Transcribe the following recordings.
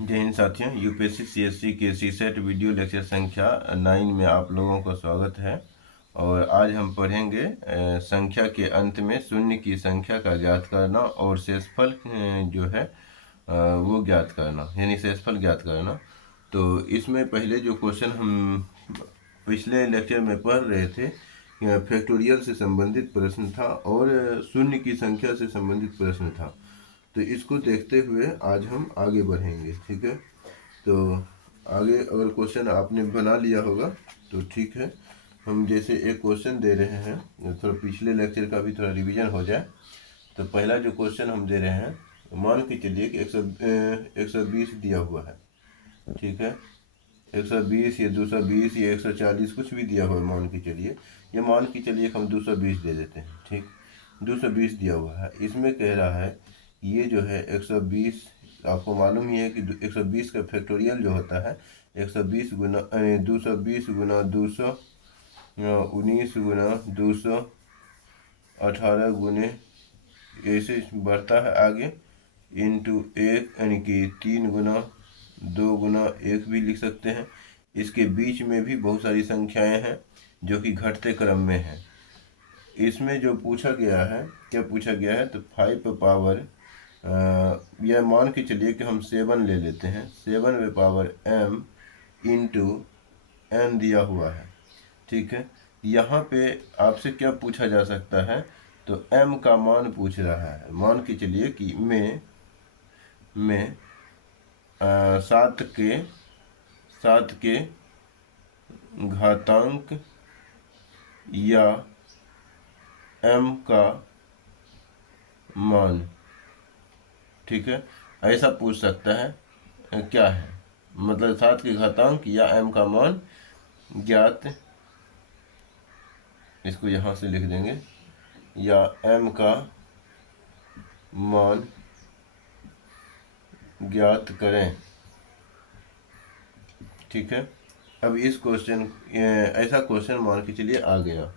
जय हिंद साथियों, UPSC CSC के सीसेट वीडियो लेक्चर संख्या 9 में आप लोगों का स्वागत है। और आज हम पढ़ेंगे संख्या के अंत में शून्य की संख्या का ज्ञात करना और शेषफल जो है वो ज्ञात करना, यानी शेषफल ज्ञात करना। तो इसमें पहले जो क्वेश्चन हम पिछले लेक्चर में पढ़ रहे थे फैक्टोरियल से संबंधित प्रश्न था और शून्य की संख्या से संबंधित प्रश्न था। तो इसको देखते हुए आज हम आगे बढ़ेंगे, ठीक है। तो आगे अगर क्वेश्चन आपने बना लिया होगा तो ठीक है। हम जैसे एक क्वेश्चन दे रहे हैं, थोड़ा पिछले लेक्चर का भी थोड़ा रिवीजन हो जाए। तो पहला जो क्वेश्चन हम दे रहे हैं, मान के चलिए कि 120 दिया हुआ है, ठीक है। 120 या 220 या 140 कुछ भी दिया हुआ है, मान के चलिए। ये मान के चलिए हम 220 दे देते हैं, ठीक। 220 दिया हुआ है, इसमें कह रहा है ये जो है 120, आपको मालूम ही है कि 120 का फैक्टोरियल जो होता है 120 गुना 220 गुना 200, 19 गुना 200, 18 गुने ऐसे बढ़ता है आगे, इंटू 1 यानी कि 3 गुना 2 गुना 1 भी लिख सकते हैं। इसके बीच में भी बहुत सारी संख्याएं हैं जो कि घटते क्रम में हैं। इसमें जो पूछा गया है, क्या पूछा गया है, तो 5 पावर यह मान के चलिए कि हम 7 ले लेते हैं, 7 पावर m इंटू n दिया हुआ है, ठीक है। यहाँ पे आपसे क्या पूछा जा सकता है, तो m का मान पूछ रहा है। मान के चलिए कि मैं 7 के घातांक या m का मान, ठीक है, ऐसा पूछ सकता है। क्या है मतलब 7 के घातांक या m का मान ज्ञात, इसको यहाँ से लिख देंगे, या m का मान ज्ञात करें, ठीक है। अब इस क्वेश्चन ऐसा क्वेश्चन मान के चलिए आ गया,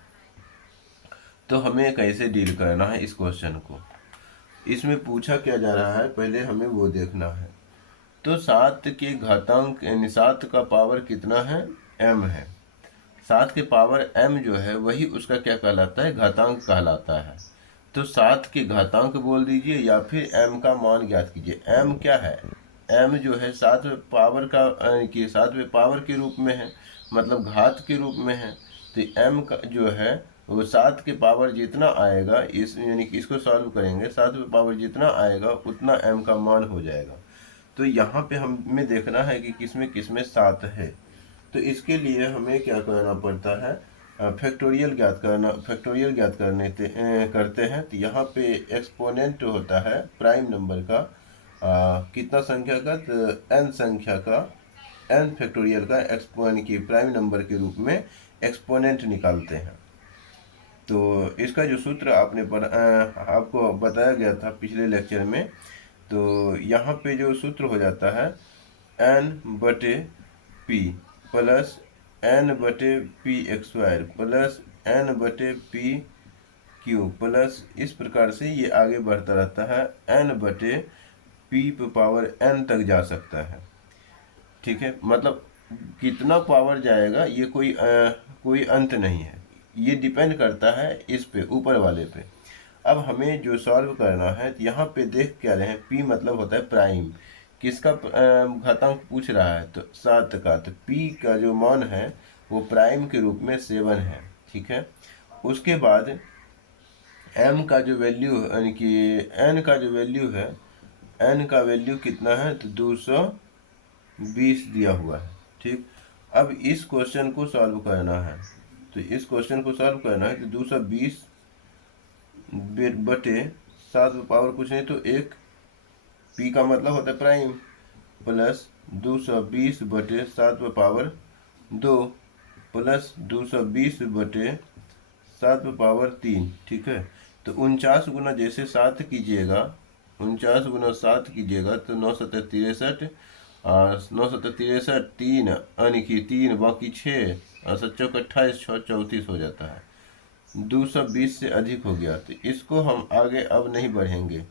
तो हमें कैसे डील करना है इस क्वेश्चन को। इसमें पूछा क्या जा रहा है, पहले हमें वो देखना है। तो 7 के घातांक यानी 7 का पावर कितना है, m है। 7 के पावर m जो है वही उसका क्या कहलाता है, घातांक कहलाता है। तो 7 के घातांक बोल दीजिए या फिर m का मान ज्ञात कीजिए। m क्या है, m जो है 7वें पावर का कि 7वें पावर के रूप में है, मतलब घात के रूप में है। तो m का जो है वो 7 के पावर जितना आएगा, इस यानी कि इसको सॉल्व करेंगे, 7वें पावर जितना आएगा उतना m का मान हो जाएगा। तो यहाँ पे हमें देखना है कि किसमें 7 है। तो इसके लिए हमें क्या करना पड़ता है, फैक्टोरियल ज्ञात करते हैं। तो यहाँ पे एक्सपोनेंट होता है प्राइम नंबर का, कितना संख्या का, तो n संख्या का, n फैक्टोरियल का एक्सपोनेंट की प्राइम नंबर के रूप में एक्सपोनेंट निकालते हैं। तो इसका जो सूत्र आपको बताया गया था पिछले लेक्चर में, तो यहाँ पे जो सूत्र हो जाता है n/p plus n/p² plus n/p³ plus, इस प्रकार से ये आगे बढ़ता रहता है, n/p⁴n तक जा सकता है, ठीक है। मतलब कितना पावर जाएगा ये कोई अंत नहीं है, ये डिपेंड करता है इस पे, ऊपर वाले पे। अब हमें जो सॉल्व करना है, तो यहाँ पे देख क्या रहे हैं, p मतलब होता है प्राइम, किसका घातांक पूछ रहा है, तो 7 का। तो p का जो मान है वो प्राइम के रूप में 7 है, ठीक है। उसके बाद m का जो वैल्यू यानी कि n का जो वैल्यू है, n का वैल्यू कितना है, तो 220 दिया हुआ है, ठीक। अब इस क्वेश्चन को सॉल्व करना है, तो इस क्वेश्चन को सॉल्व करना है, तो 220 बटे 7 पावर कुछ नहीं तो 1, p का मतलब होता है प्राइम, प्लस 220 बटे 7 पावर 2 प्लस 220 बटे 7 पावर 3, ठीक है। तो 49 गुना जैसे 7 कीजिएगा, 49 गुना 7 कीजिएगा तो 9 7 63, और 9 7 63 3 यानी कि 3 बाकी 6 और 7 चौक 28, 6 34 हो जाता है। 220 से अधिक हो गया, तो इसको हम आगे अब नहीं बढ़ेंगे।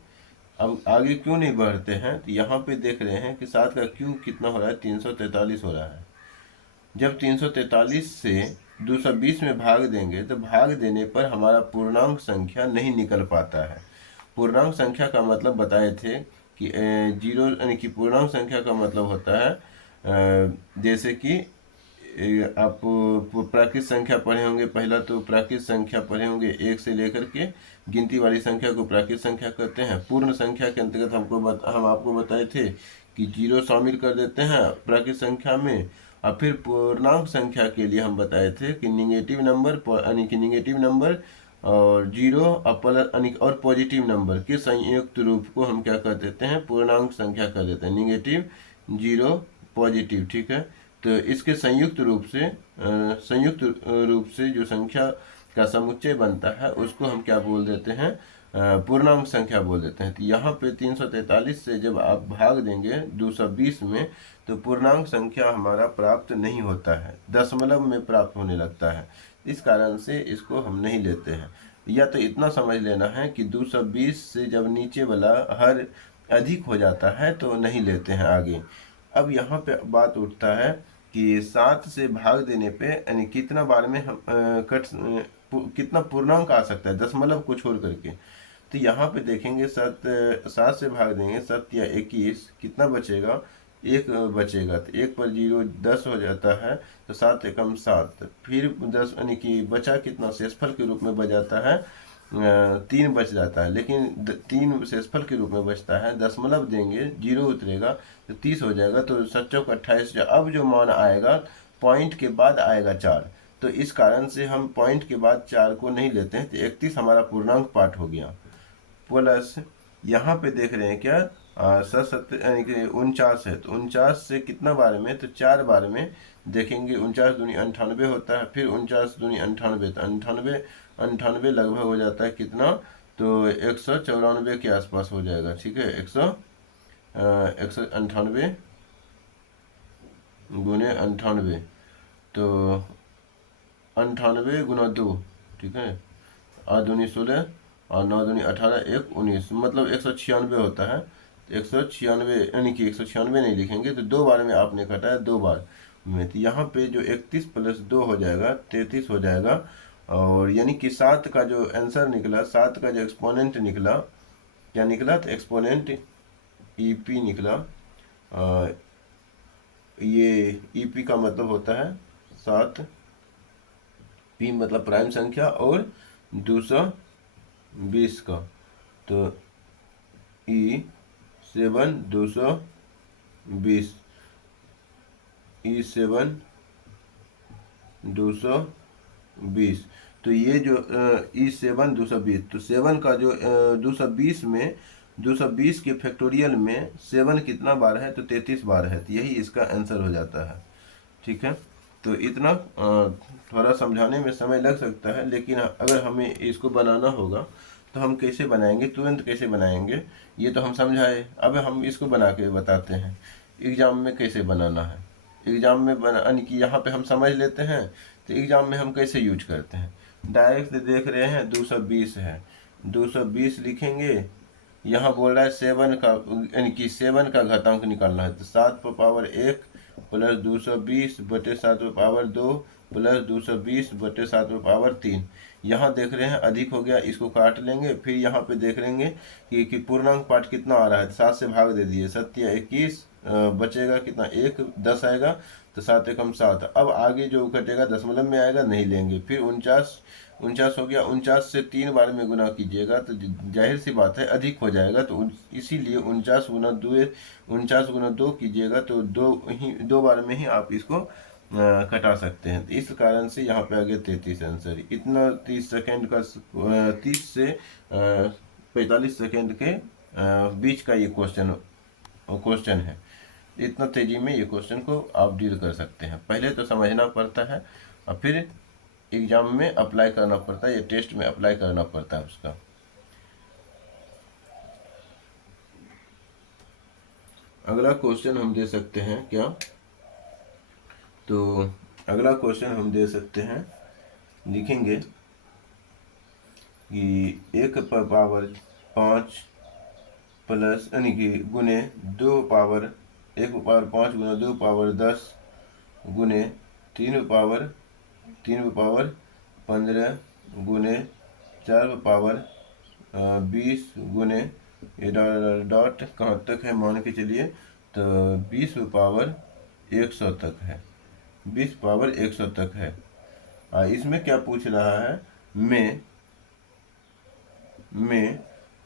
अब आगे क्यों नहीं बढ़ते हैं, तो यहाँ पे देख रहे हैं कि 7 का क्यूब कितना हो रहा है, 343 हो रहा है। जब 343 से 220 में भाग देंगे तो भाग देने पर हमारा पूर्णांक संख्या नहीं निकल पाता है। पूर्णांक संख्या का मतलब बताए थे कि जीरो, यानी कि पूर्णांक संख्या का मतलब होता है जैसे कि आप प्राकृत संख्या पढ़े होंगे, पहला तो प्राकृत संख्या पढ़े होंगे, एक से लेकर के गिनती वाली संख्या को प्राकृत संख्या कहते हैं। पूर्ण संख्या के अंतर्गत हम आपको बताए थे कि जीरो शामिल कर देते हैं प्राकृत संख्या में। और फिर पूर्णांक संख्या के लिए हम बताए थे कि निगेटिव नंबर, यानी कि निगेटिव नंबर और जीरो और पॉजिटिव नंबर के संयुक्त रूप को हम क्या कर देते हैं, पूर्णांक संख्या कर देते हैं, निगेटिव, जीरो, पॉजिटिव। ठीक है, तो इसके संयुक्त रूप से जो संख्या का समुच्चय बनता है उसको हम क्या बोल देते हैं, पूर्णांक संख्या बोल देते हैं। तो यहाँ पे 343 से जब आप भाग देंगे 220 में तो पूर्णांक संख्या हमारा प्राप्त नहीं होता है, दशमलव में प्राप्त होने लगता है। इस कारण से इसको हम नहीं लेते हैं। या तो इतना समझ लेना है कि 220 से जब नीचे वाला हर अधिक हो जाता है तो नहीं लेते हैं आगे। अब यहाँ पे बात उठता है कि 7 से भाग देने पे यानी कितना बार में हम कितना पूर्णांक आ सकता है दशमलव को छोड़ करके। तो यहाँ पे देखेंगे 7 से भाग देंगे, 7 या 21, कितना बचेगा, 1 बचेगा। तो 1 पर 0 10 हो जाता है, तो 7 एकम 7, फिर 10 यानी कि बचा कितना, शेषफल के रूप में बच जाता है 3 बच जाता है। लेकिन 3 शेषफल के रूप में बचता है, दशमलव देंगे, 0 उतरेगा तो 30 हो जाएगा। तो 7 चौक 28, अब जो मान आएगा पॉइंट के बाद आएगा 4, तो इस कारण से हम पॉइंट के बाद 4 को नहीं लेते हैं। तो 31 हमारा पूर्णांक पाठ हो गया। प्लस यहाँ पे देख रहे हैं क्या, 7 यानी कि 49 है, तो 49 से कितना बार में, तो 4 बार में देखेंगे। 49 दूनी 98 होता है, फिर 49 दूनी 98, तो 98 लगभग हो जाता है कितना, तो 194 के आसपास हो जाएगा। ठीक है, 198 गुने 98, तो 98 गुना 2, ठीक है, 8 दूनी 16 और 9 दूनी 18, 1 19, मतलब 196 होता है। तो 196 यानी कि 196 नहीं लिखेंगे, तो 2 बार में आपने काटा है, 2 बार में, तो यहाँ पे जो 31 प्लस 2 हो जाएगा 33 हो जाएगा। और यानी कि 7 का जो आंसर निकला, 7 का जो एक्सपोनेंट निकला, क्या निकला, तो एक्सपोनेंट ईपी निकला। ये ईपी का मतलब होता है 7, पी मतलब प्राइम संख्या, और 220 का, तो E7 220, E7 220, तो ये जो E7 220, तो 7 का जो 220 में 220 के फैक्टोरियल में 7 कितना बार है, तो 33 बार है, तो यही इसका आंसर हो जाता है। ठीक है, तो इतना थोड़ा समझाने में समय लग सकता है, लेकिन अगर हमें इसको बनाना होगा तो हम कैसे बनाएंगे, तुरंत कैसे बनाएंगे, ये तो हम समझाए। अब हम इसको बना के बताते हैं एग्जाम में कैसे बनाना है। एग्जाम में यानी कि यहाँ पे हम समझ लेते हैं, तो एग्जाम में हम कैसे यूज करते हैं। डायरेक्ट देख रहे हैं 220 है, 220 लिखेंगे। यहाँ बोल रहा है 7 का, यानी कि 7 का घातांक निकालना है, तो 7 पर पावर 1 प्लस 220 बटे 7 पर पावर 2 प्लस 220 बटे 7 पर पावर 3। यहाँ देख रहे हैं अधिक हो गया, इसको काट लेंगे। फिर यहाँ पे देख लेंगे कि पूर्णांक पार्ट कितना आ रहा है, 7 से भाग दे दिए, 7 या 21, बचेगा कितना, 1 10 आएगा, तो 7 एकम 7। अब आगे जो कटेगा दशमलव में आएगा, नहीं लेंगे। फिर 49 हो गया, 49 से 3 बार में गुना कीजिएगा तो जाहिर सी बात है अधिक हो जाएगा, तो इसीलिए 49 गुना 2 कीजिएगा, तो 2 बार में ही आप इसको कटा सकते हैं। तो इस कारण से यहाँ पे आ गया 33 आंसर। इतना 30 सेकेंड का 30 से 45 सेकेंड के बीच का ये क्वेश्चन है। इतना तेजी में ये क्वेश्चन को आप डील कर सकते हैं। पहले तो समझना पड़ता है और फिर एग्जाम में अप्लाई करना पड़ता है, या टेस्ट में अप्लाई करना पड़ता है उसका। अगला क्वेश्चन हम दे सकते हैं क्या, तो अगला क्वेश्चन हम दे सकते हैं, लिखेंगे कि 1 पर पावर 5 प्लस यानी कि गुने 2 पावर 1 पावर 5 गुना 2 पावर 10 गुने 3 पावर 15 गुने 4 पावर 20 गुने ये डॉट कहाँ तक है मान के चलिए, तो 20 पावर 100 तक है, 20 पावर 100 तक है। इसमें क्या पूछ रहा है, में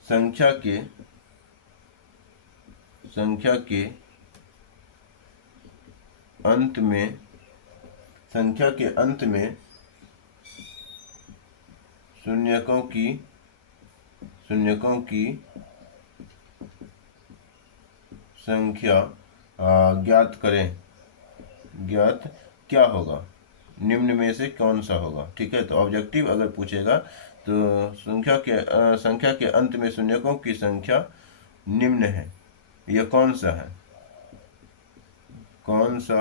संख्या के अंत में शून्यकों की संख्या ज्ञात करें। ज्ञात क्या होगा, निम्न में से कौन सा होगा। ठीक है, तो ऑब्जेक्टिव अगर पूछेगा तो संख्या के अंत में शून्यकों की संख्या निम्न है, यह कौन सा है, कौन सा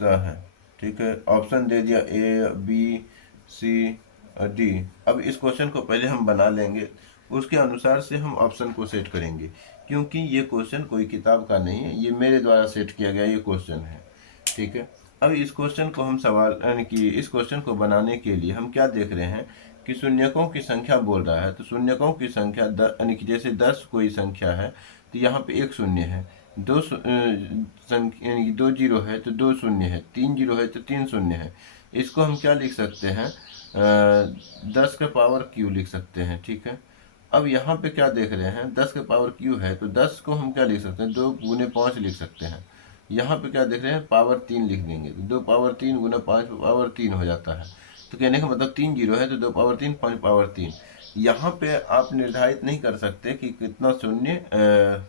है। ठीक है, ऑप्शन दे दिया ए बी सी डी। अब इस क्वेश्चन को पहले हम बना लेंगे, उसके अनुसार से हम ऑप्शन को सेट करेंगे, क्योंकि ये क्वेश्चन कोई किताब का नहीं है, ये मेरे द्वारा सेट किया गया ये क्वेश्चन है। ठीक है, अब इस क्वेश्चन को हम यानी कि इस क्वेश्चन को बनाने के लिए हम क्या देख रहे हैं कि शून्यकों की संख्या बोल रहा है, तो शून्यकों की संख्या यानी कि जैसे 10 कोई संख्या है तो यहाँ पे एक शून्य है, यानी कि 2 जीरो है तो 2 शून्य है, 3 जीरो है तो 3 शून्य है। इसको हम क्या लिख सकते हैं, 10 का पावर क्यू लिख सकते हैं। ठीक है, अब यहाँ पे क्या देख रहे हैं, 10 का पावर क्यू है तो 10 को हम क्या लिख सकते हैं, 2 गुने 5 लिख सकते हैं। यहाँ पे क्या देख रहे हैं, पावर 3 लिख देंगे तो 2 पावर 3 गुना 5 पावर 3 हो जाता है। तो कहने का मतलब 3 जीरो है तो 2 पावर 3 5 पावर 3। यहाँ पे आप निर्धारित नहीं कर सकते कि कितना शून्य,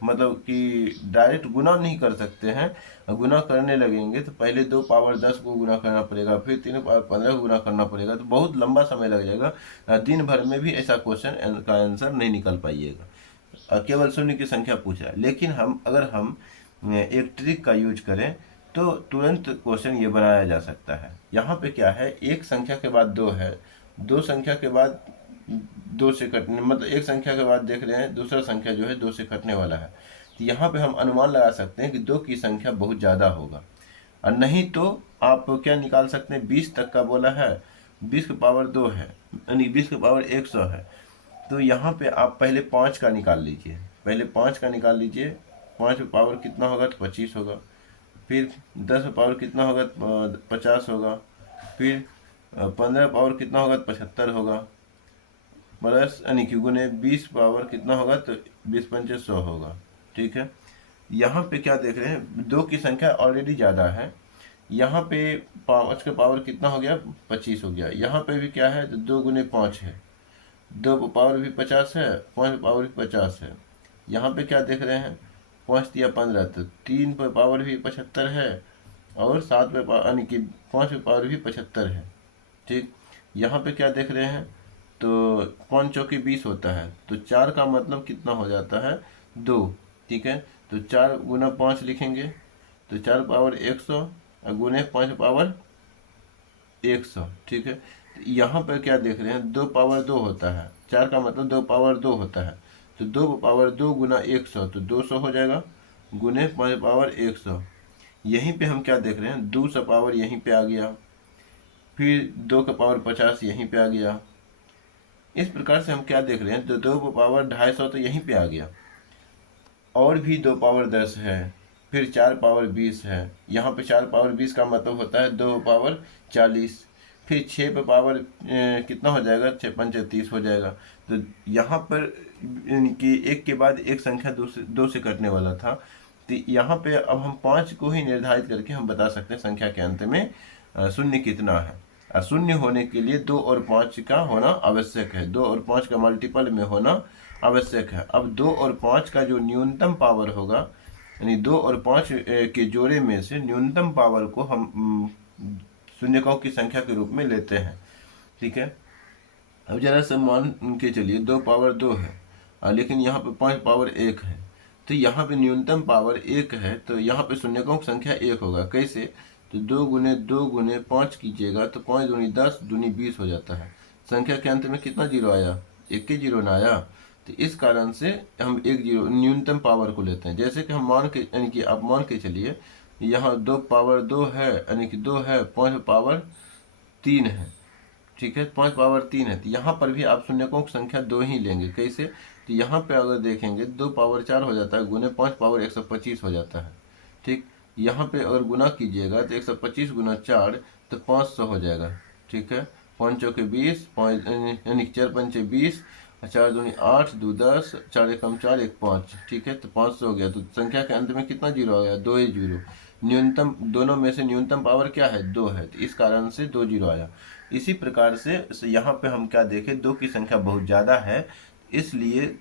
मतलब कि डायरेक्ट गुना नहीं कर सकते हैं। गुना करने लगेंगे तो पहले 2 पावर 10 को गुना करना पड़ेगा, फिर 3 पावर 15 को गुना करना पड़ेगा, तो बहुत लंबा समय लग जाएगा। दिन भर में भी ऐसा क्वेश्चन का आंसर नहीं निकल पाइएगा। केवल शून्य की संख्या पूछा है, लेकिन अगर हम एक ट्रिक का यूज करें तो तुरंत क्वेश्चन ये बनाया जा सकता है। यहाँ पे क्या है, एक संख्या के बाद 2 है, 2 संख्या के बाद 2 से कटने, मतलब एक संख्या के बाद देख रहे हैं दूसरा संख्या जो है 2 से कटने वाला है, तो यहाँ पे हम अनुमान लगा सकते हैं कि 2 की संख्या बहुत ज़्यादा होगा। और नहीं तो आप क्या निकाल सकते हैं, 20 तक का बोला है, 20 की पावर 2 है, यानी 20 की पावर 100 है, तो यहाँ पे आप पहले 5 का निकाल लीजिए, पहले 5 का निकाल लीजिए। 5 पावर कितना होगा तो 25 होगा, फिर 10 पावर कितना होगा तो 50 होगा, फिर 15 पावर कितना होगा तो 75 होगा, प्लस यानी कि गुने 20 पावर कितना होगा तो 20 पंचे 100 होगा। ठीक है, यहाँ पे क्या देख रहे हैं, 2 की संख्या ऑलरेडी ज़्यादा है, यहाँ पे 5 का पावर कितना हो गया 25 हो गया। यहाँ पे भी क्या है तो 2 गुने 5 है, 2 पावर भी 50 है, 5 पावर भी 50 है। यहाँ पे क्या देख रहे हैं, 5 दिया 15 तो 3 पे पावर भी 75 है, और 7 पे पावर यानी कि 5 पे पावर भी 75 है। ठीक, यहाँ पे क्या देख रहे हैं, तो 5 चौकी 20 होता है, तो 4 का मतलब कितना हो जाता है 2। ठीक है, तो 4 गुना 5 लिखेंगे तो 4 पावर 100 और गुने 5 पावर 100। ठीक है, तो यहाँ पर क्या देख रहे हैं, 2 पावर 2 होता है, 4 का मतलब 2 पावर 2 होता है, तो 2 पावर 2 गुना 100 तो 200 हो जाएगा, गुने 5 पावर 100। यहीं पे हम क्या देख रहे हैं, 200 पावर यहीं पे आ गया, फिर 2 का पावर 50 यहीं पे आ गया। इस प्रकार से हम क्या देख रहे हैं, तो 2 पावर 250 तो यहीं पे आ गया, और भी 2 पावर 10 है, फिर 4 पावर 20 है। यहाँ पे 4 पावर 20 का मतलब होता है 2 पावर 40, फिर 6 पे पावर कितना हो जाएगा, 6 पंचे 30 हो जाएगा। तो यहाँ पर कि एक के बाद एक संख्या 2 से कटने वाला था, तो यहाँ पे अब हम 5 को ही निर्धारित करके हम बता सकते हैं संख्या के अंत में शून्य कितना है। और शून्य होने के लिए 2 और 5 का होना आवश्यक है, 2 और 5 का मल्टीपल में होना आवश्यक है। अब 2 और 5 का जो न्यूनतम पावर होगा, यानी 2 और 5 के जोड़े में से न्यूनतम पावर को हम शून्यकों की संख्या के रूप में लेते हैं। ठीक है, अब जरा से मान के चलिए 2 पावर 2 है, लेकिन यहाँ पे 5 पावर 1 है, तो यहाँ पे न्यूनतम पावर 1 है, तो यहाँ पे शून्यकों की संख्या 1 होगा। कैसे, तो 2 गुने 5 कीजिएगा तो 5 दूनी 10 दूनी 20 हो जाता है। संख्या के अंत में कितना जीरो आया, 1 ही जीरो ना आया, तो इस कारण से हम एक जीरो न्यूनतम पावर को लेते हैं। जैसे कि हम मान के यानी कि आप मान के चलिए यहाँ 2 पावर 2 है, यानी कि 2 है, 5 पावर 3 है, ठीक है, 5 पावर 3 है। तो यहाँ पर भी आप शून्यकों की संख्या 2 ही लेंगे। कैसे? तो यहाँ पे अगर देखेंगे 2 पावर 4 हो जाता है, गुने 5 पावर 125 हो जाता है, ठीक। यहाँ पे अगर गुना कीजिएगा तो 125 गुना 4 तो 500 हो जाएगा, ठीक है। 5 चौके 20, यानी 4 पंचे 20, 4 दूनी 8, 2 10, 4 एकम 4, 1 5, ठीक है। तो 500 हो गया। तो संख्या के अंत में कितना जीरो आ गया? 2 ही जीरो। न्यूनतम दोनों में से न्यूनतम पावर क्या है? 2 है, तो इस कारण से 2 जीरो आया। इसी प्रकार से यहाँ पे हम क्या देखें, 2 की संख्या बहुत ज़्यादा है, इसलिए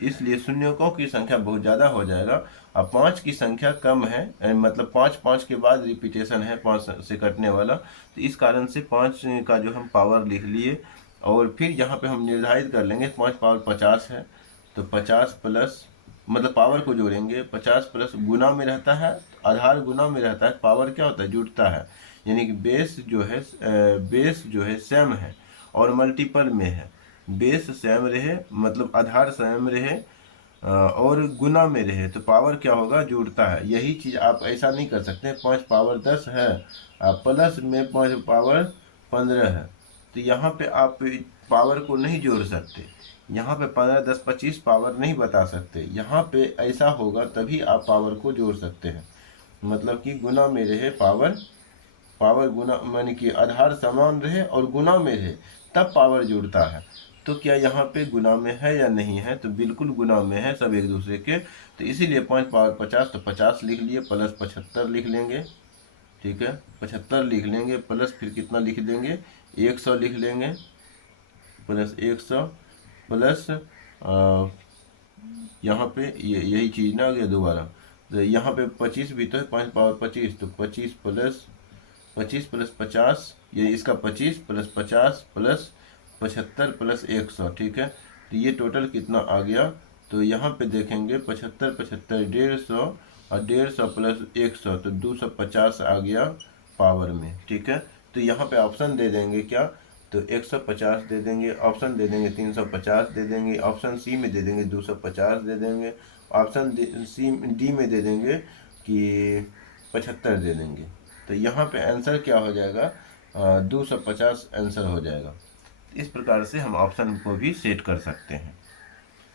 इसलिए शून्यकों की संख्या बहुत ज़्यादा हो जाएगा। अब 5 की संख्या कम है, मतलब 5 5 के बाद रिपीटेशन है 5 से कटने वाला, तो इस कारण से 5 का जो हम पावर लिख लिए। और फिर यहाँ पे हम निर्धारित कर लेंगे 5 पावर 50 है, तो 50 प्लस, मतलब पावर को जोड़ेंगे, 50 प्लस गुना में रहता है, आधार गुना में रहता है, पावर क्या होता है? जुड़ता है। यानी कि बेस जो है सेम है और मल्टीपल में है। बेस सेम रहे मतलब आधार सेम रहे और गुना में रहे तो पावर क्या होगा? जुड़ता है। यही चीज़ आप ऐसा नहीं कर सकते 5 पावर 10 है प्लस में 5 पावर 15 है, तो यहाँ पे आप पावर को नहीं जोड़ सकते। यहाँ पे 15 10 25 पावर नहीं बता सकते। यहाँ पे ऐसा होगा तभी आप पावर को जोड़ सकते हैं, मतलब कि गुना में रहे पावर गुना, माने कि आधार समान रहे और गुना में रहे तब पावर जुड़ता है। तो क्या यहाँ पे गुना में है या नहीं है? तो बिल्कुल गुना में है, सब एक दूसरे के। तो इसीलिए 5 पावर 50, तो 50 लिख लिए, प्लस 75 लिख लेंगे, ठीक है। 75 लिख लेंगे, प्लस फिर कितना लिख देंगे? 100 लिख लेंगे, प्लस 100, प्लस यहाँ पे यही चीज़ ना आ गया दोबारा। तो यहाँ पे 25 भी तो है, 5 पावर 25, तो 25 प्लस 50, ये इसका 25 प्लस 50 प्लस 75 प्लस 100, ठीक है। तो ये टोटल कितना आ गया? तो यहाँ पे देखेंगे 75 75 150 और 150 प्लस 100 तो 250 आ गया पावर में, ठीक है। तो यहाँ पे ऑप्शन दे देंगे क्या? तो 150 दे देंगे, ऑप्शन दे देंगे 350 दे देंगे, ऑप्शन सी में दे देंगे 250 दे देंगे, ऑप्शन डी में दे देंगे कि 75 दे देंगे। तो यहाँ पे आंसर क्या हो जाएगा? 250 आंसर हो जाएगा। इस प्रकार से हम ऑप्शन को भी सेट कर सकते हैं।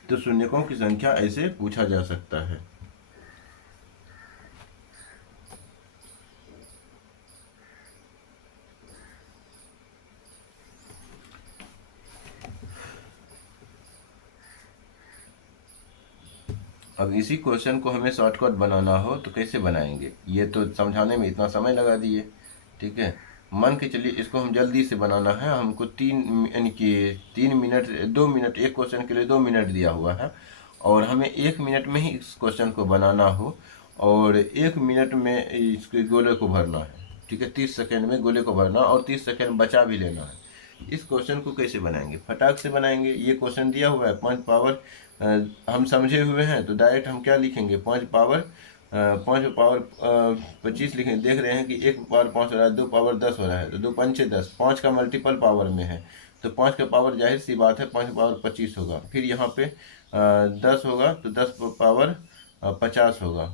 तो शून्यकों की संख्या ऐसे पूछा जा सकता है। अब इसी क्वेश्चन को हमें शॉर्टकट बनाना हो तो कैसे बनाएंगे? ये तो समझाने में इतना समय लगा दिए, ठीक है। मान के चलिए इसको हम जल्दी से बनाना है, हमको 3 यानी कि 3 मिनट 2 मिनट, एक क्वेश्चन के लिए 2 मिनट दिया हुआ है और हमें 1 मिनट में ही इस क्वेश्चन को बनाना हो और 1 मिनट में इसके गोले को भरना है, ठीक है। 30 सेकेंड में गोले को भरना और 30 सेकेंड बचा भी लेना है। इस क्वेश्चन को कैसे बनाएंगे? फटाक से बनाएंगे। ये क्वेश्चन दिया हुआ है 5 पावर, हम समझे हुए हैं तो डायरेक्ट हम क्या लिखेंगे? 5 पावर 25 लिखेंगे। देख रहे हैं कि 1 पावर 5 हो रहा है, 2 पावर 10 हो रहा है, तो 2 पंचे 10, 5 का मल्टीपल पावर में है तो 5 का पावर जाहिर सी बात है 5 पावर 25 होगा। फिर यहाँ पे 10 होगा तो 10 पावर 50 होगा।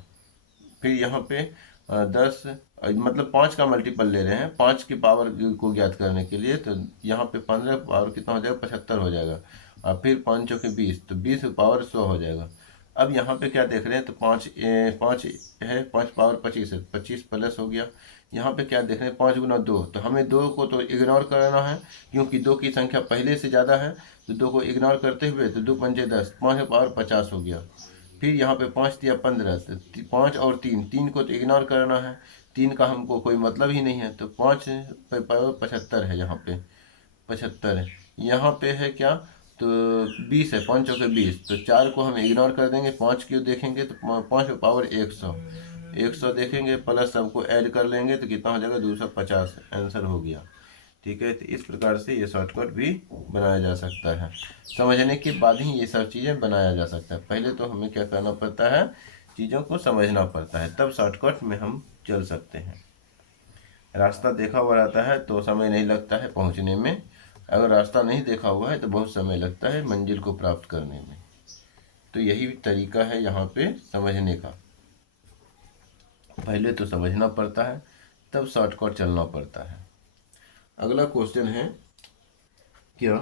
फिर यहाँ पे 10 मतलब 5 का मल्टीपल ले रहे हैं 5 की पावर को ज्ञात करने के लिए, तो यहाँ पे 15 पावर कितना हो जाएगा? 75 हो जाएगा। और फिर 5 चौके 20, तो 20 पावर 100 हो जाएगा। अब यहाँ पे क्या देख रहे हैं? तो 5 है, 5 पावर 25 है, 25 प्लस हो गया। यहाँ पे क्या देख रहे हैं? 5 गुना 2, तो हमें 2 को तो इग्नोर करना है क्योंकि 2 की संख्या पहले से ज़्यादा है, तो 2 को इग्नोर करते हुए तो 2 पंजे 10, 5 पावर 50 हो गया। फिर यहाँ पे 5 दिया 15, तो 5 और 3 को तो इग्नोर करना है, 3 का हमको कोई मतलब ही नहीं है, तो 5 पावर 75 है। यहाँ पे 75 है, यहाँ पे है क्या? तो 20 है, 5 चौके 20, तो 4 को हम इग्नोर कर देंगे, 5 क्यों देखेंगे? तो 5 पावर 100 देखेंगे, प्लस सबको ऐड कर लेंगे तो कितना हो जाएगा? 250 आंसर हो गया, ठीक है। तो इस प्रकार से ये शॉर्टकट भी बनाया जा सकता है। समझने के बाद ही ये सब चीज़ें बनाया जा सकता है। पहले तो हमें क्या करना पड़ता है? चीज़ों को समझना पड़ता है, तब शॉर्टकट में हम चल सकते हैं। रास्ता देखा हुआ रहता है तो समय नहीं लगता है पहुंचने में, अगर रास्ता नहीं देखा हुआ है तो बहुत समय लगता है मंजिल को प्राप्त करने में। तो यही तरीका है यहाँ पे समझने का। पहले तो समझना पड़ता है, तब शॉर्टकट चलना पड़ता है। अगला क्वेश्चन है क्या,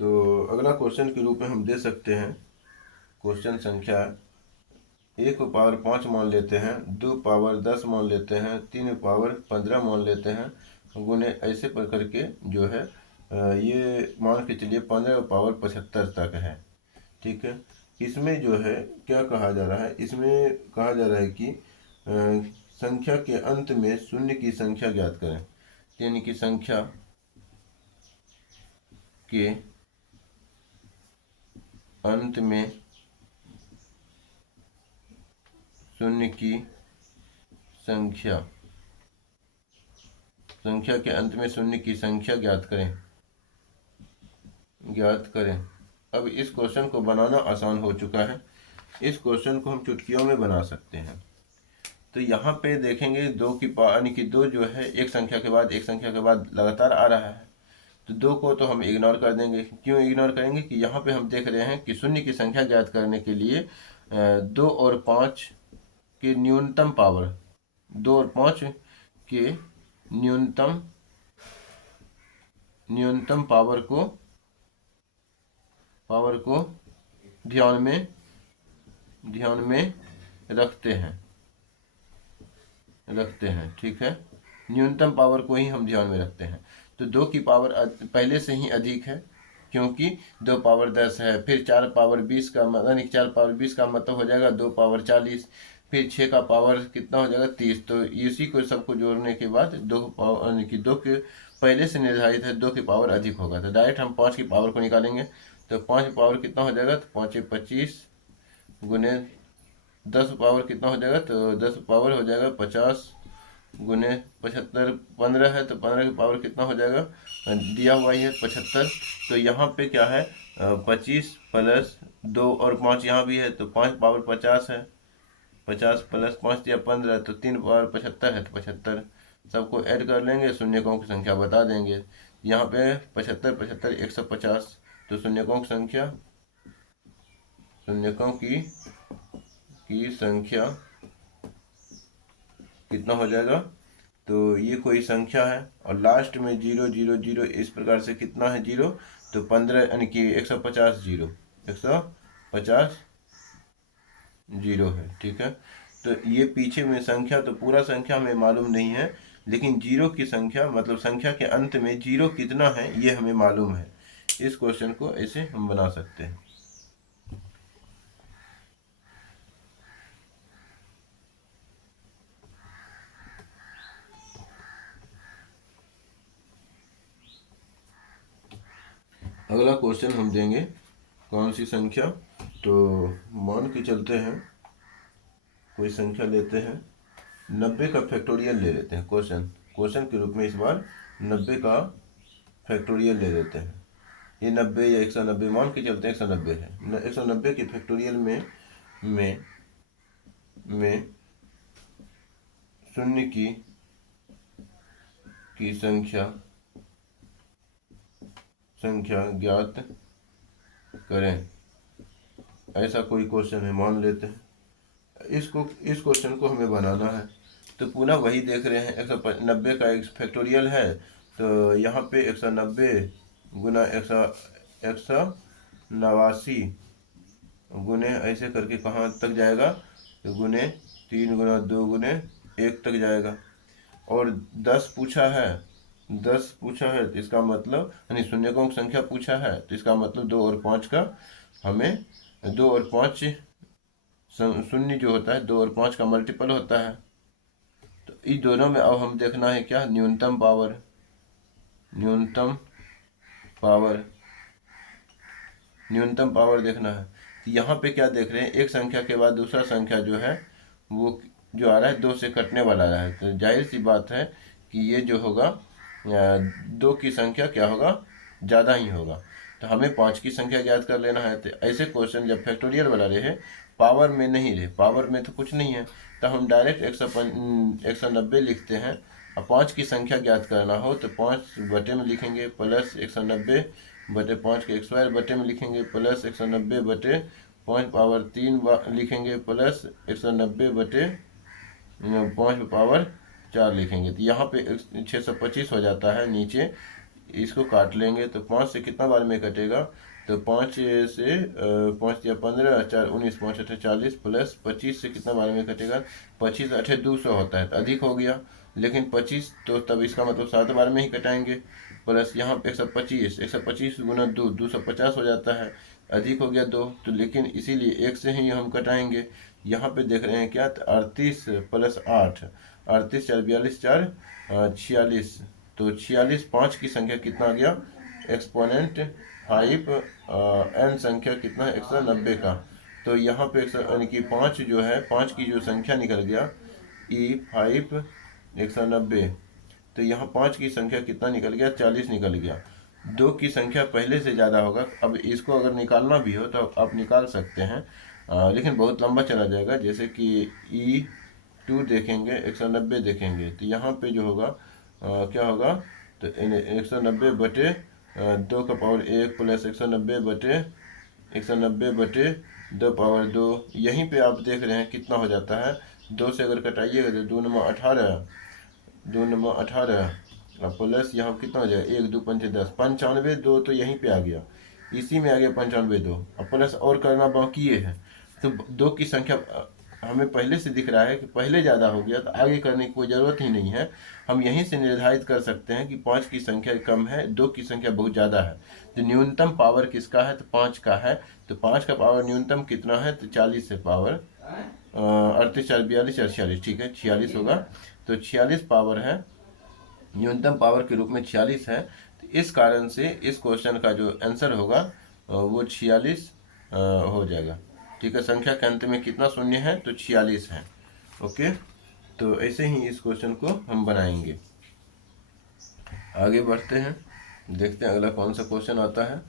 तो अगला क्वेश्चन के रूप में हम दे सकते हैं क्वेश्चन संख्या 1 पावर 5 मान लेते हैं, 2 पावर 10 मान लेते हैं, 3 पावर 15 मान लेते हैं, गुने ऐसे पर करके जो है ये मान के चलिए 15 पावर 75 तक है। ठीक है, इसमें जो है क्या कहा जा रहा है, इसमें कहा जा रहा है कि संख्या के अंत में शून्य की संख्या ज्ञात करें। यानी कि संख्या के अंत में शून्य की संख्या के अंत में शून्य की संख्या ज्ञात करें। अब इस क्वेश्चन को बनाना आसान हो चुका है। इस क्वेश्चन को हम चुटकियों में बना सकते हैं। तो यहाँ पे देखेंगे 2 की पावर यानी कि 2 जो है एक संख्या के बाद एक संख्या के बाद लगातार आ रहा है, तो 2 को तो हम इग्नोर कर देंगे। क्यों इग्नोर करेंगे कि यहाँ पे हम देख रहे हैं कि शून्य की संख्या ज्ञात करने के लिए 2 और 5 के न्यूनतम पावर, 2 और 5 के न्यूनतम पावर को ध्यान में रखते हैं। ठीक है, न्यूनतम पावर को ही हम ध्यान में रखते हैं। तो 2 की पावर पहले से ही अधिक है, क्योंकि 2 पावर 10 है, फिर 4 पावर 20 का मतलब 4 पावर 20 का मतलब हो जाएगा 2 पावर 40, फिर 6 का पावर कितना हो जाएगा 30। तो इसी को सबको जोड़ने के बाद 2 पावर यानी कि 2 के पहले से निर्धारित है 2 की पावर अधिक होगा। तो डायरेक्ट हम 5 की पावर को निकालेंगे। तो 5 पावर कितना हो जाएगा, तो 5 25 गुने 10 पावर कितना हो जाएगा, तो 10 पावर हो जाएगा 50 गुने 75, 15 है तो 15 की पावर कितना हो जाएगा, दिया हुआ ही है 75। तो यहाँ पे क्या है 25 प्लस 2 और 5 यहाँ भी है, तो 5 पावर 50 है, 50 प्लस 5 दिया 15, तो 3 पावर 75 है, तो 75 सबको ऐड कर लेंगे, शून्यकों की संख्या बता देंगे। यहाँ पे 75 75 150, तो शून्यकों की संख्या कितना हो जाएगा, तो ये कोई संख्या है और लास्ट में 0 0 0 इस प्रकार से कितना है 0, तो 15 यानी कि 150 0 है। ठीक है, तो ये पीछे में संख्या तो पूरा संख्या हमें मालूम नहीं है, लेकिन 0 की संख्या मतलब संख्या के अंत में 0 कितना है ये हमें मालूम है। इस क्वेश्चन को ऐसे हम बना सकते हैं। अगला क्वेश्चन हम देंगे कौन सी संख्या, तो मान के चलते हैं कोई संख्या लेते हैं, 90 का फैक्टोरियल ले लेते हैं। क्वेश्चन के रूप में इस बार 90 का फैक्टोरियल ले लेते हैं। ये 90 या 190 मान के चलते हैं 190 है। 190 के फैक्टोरियल में शून्य की संख्या ज्ञात करें, ऐसा कोई क्वेश्चन है, मान लेते हैं। इस क्वेश्चन को हमें बनाना है, तो पुनः वही देख रहे हैं 190 का एक फैक्टोरियल है, तो यहाँ पे 190 गुना 189 गुने ऐसे करके कहाँ तक जाएगा, तो गुने 3 गुना 2 गुने 1 तक जाएगा। और 10 पूछा है तो इसका मतलब यानी शून्यकों की संख्या पूछा है, तो इसका मतलब 2 और 5 का हमें 2 और 5 शून्य जो होता है 2 और 5 का मल्टीपल होता है। तो इस दोनों में अब हम देखना है क्या, न्यूनतम पावर देखना है। तो यहाँ पे क्या देख रहे हैं, एक संख्या के बाद दूसरा संख्या जो है वो जो आ रहा है 2 से कटने वाला रहा है, तो जाहिर सी बात है कि ये जो होगा 2 की संख्या क्या होगा, ज़्यादा ही होगा। तो हमें 5 की संख्या ज्ञात कर लेना है। तो ऐसे क्वेश्चन जब फैक्टोरियल वाला रहे, पावर में नहीं रहे, पावर में तो कुछ नहीं है, तो हम डायरेक्ट 190 लिखते हैं। और 5 की संख्या ज्ञात करना हो तो 5 बटे में लिखेंगे, प्लस 190 बटे 5 के स्क्वायर बटे में लिखेंगे, प्लस 190 बटे 5 पावर 3 लिखेंगे प्लस 190 बटे 5 पावर 4 लिखेंगे। तो यहाँ पे 625 हो जाता है नीचे, इसको काट लेंगे तो 5 से कितना बार में कटेगा, तो 5 से 5 या 15 4 19 5 8 40 प्लस 25 से कितना बार में कटेगा, 25 8 200 होता है तो अधिक हो गया, लेकिन 25 तो तब इसका मतलब 7 बार में ही कटाएंगे। प्लस यहाँ पे 125 गुना 250 हो जाता है, अधिक हो गया 2, तो लेकिन इसीलिए 1 से ही हम कटाएंगे। यहाँ पे देख रहे हैं क्या, 38 प्लस 8, 38 4 42 4 46, तो 46 5 की संख्या कितना आ गया, एक्सपोनेंट 5 n संख्या कितना है 190 का। तो यहाँ पे यानी कि 5 जो है, 5 की जो संख्या निकल गया E5 190, तो यहाँ 5 की संख्या कितना निकल गया, 40 निकल गया। 2 की संख्या पहले से ज़्यादा होगा। अब इसको अगर निकालना भी हो तो आप निकाल सकते हैं, लेकिन बहुत लंबा चला जाएगा। जैसे कि E2 देखेंगे 190 देखेंगे, तो यहाँ पे जो होगा क्या होगा, तो 190 बटे 2 का पावर 1 प्लस 190 बटे 2 पावर 2। यहीं पे आप देख रहे हैं कितना हो जाता है, 2 से अगर कटाइएगा तो 2 नंबर 18 प्लस यहाँ कितना हो जाएगा, 1 2 5 10 95 2, तो यहीं पे आ गया, इसी में आ गया 95 2, और प्लस और करना बाकी है। तो 2 की संख्या हमें पहले से दिख रहा है कि पहले ज़्यादा हो गया, तो आगे करने की कोई ज़रूरत ही नहीं है। हम यहीं से निर्धारित कर सकते हैं कि 5 की संख्या कम है, 2 की संख्या बहुत ज़्यादा है। तो न्यूनतम पावर किसका है, तो 5 का है। तो 5 का पावर न्यूनतम कितना है, तो 40 से पावर 38 4 42 46, ठीक है 46 होगा। तो 46 पावर है, न्यूनतम पावर के रूप में 46 है। तो इस कारण से इस क्वेश्चन का जो आंसर होगा वो 46 हो जाएगा, ठीक है। संख्या के अंत में कितना शून्य है, तो 46 है। ओके, तो ऐसे ही इस क्वेश्चन को हम बनाएंगे। आगे बढ़ते हैं, देखते हैं अगला कौन सा क्वेश्चन आता है।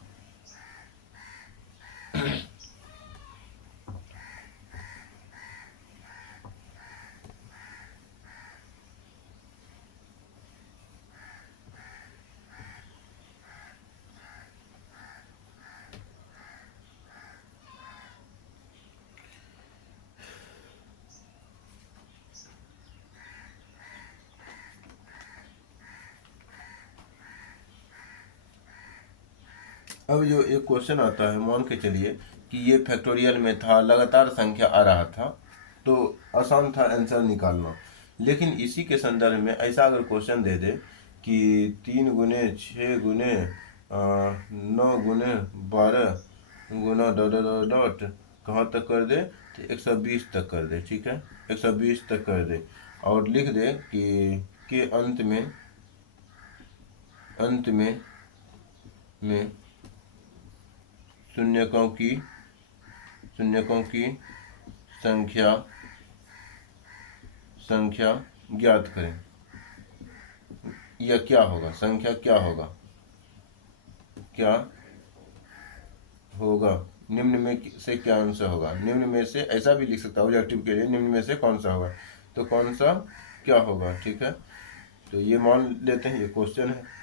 अब जो एक क्वेश्चन आता है, मान के चलिए कि ये फैक्टोरियल में था, लगातार संख्या आ रहा था, तो आसान था आंसर निकालना। लेकिन इसी के संदर्भ में ऐसा अगर क्वेश्चन दे दे कि 3 गुने 6 गुने 9 गुने 12 गुना डॉट कहाँ तक कर दे, तो 120 तक कर दे, ठीक है 120 तक कर दे, और लिख दे कि के अंत में शून्यकों की संख्या ज्ञात करें। यह क्या होगा, संख्या क्या होगा, निम्न में से क्या आंसर होगा। निम्न में से ऐसा भी लिख सकता है ऑब्जेक्टिव के लिए, निम्न में से कौन सा होगा, तो कौन सा क्या होगा, ठीक है। तो ये मान लेते हैं ये क्वेश्चन है।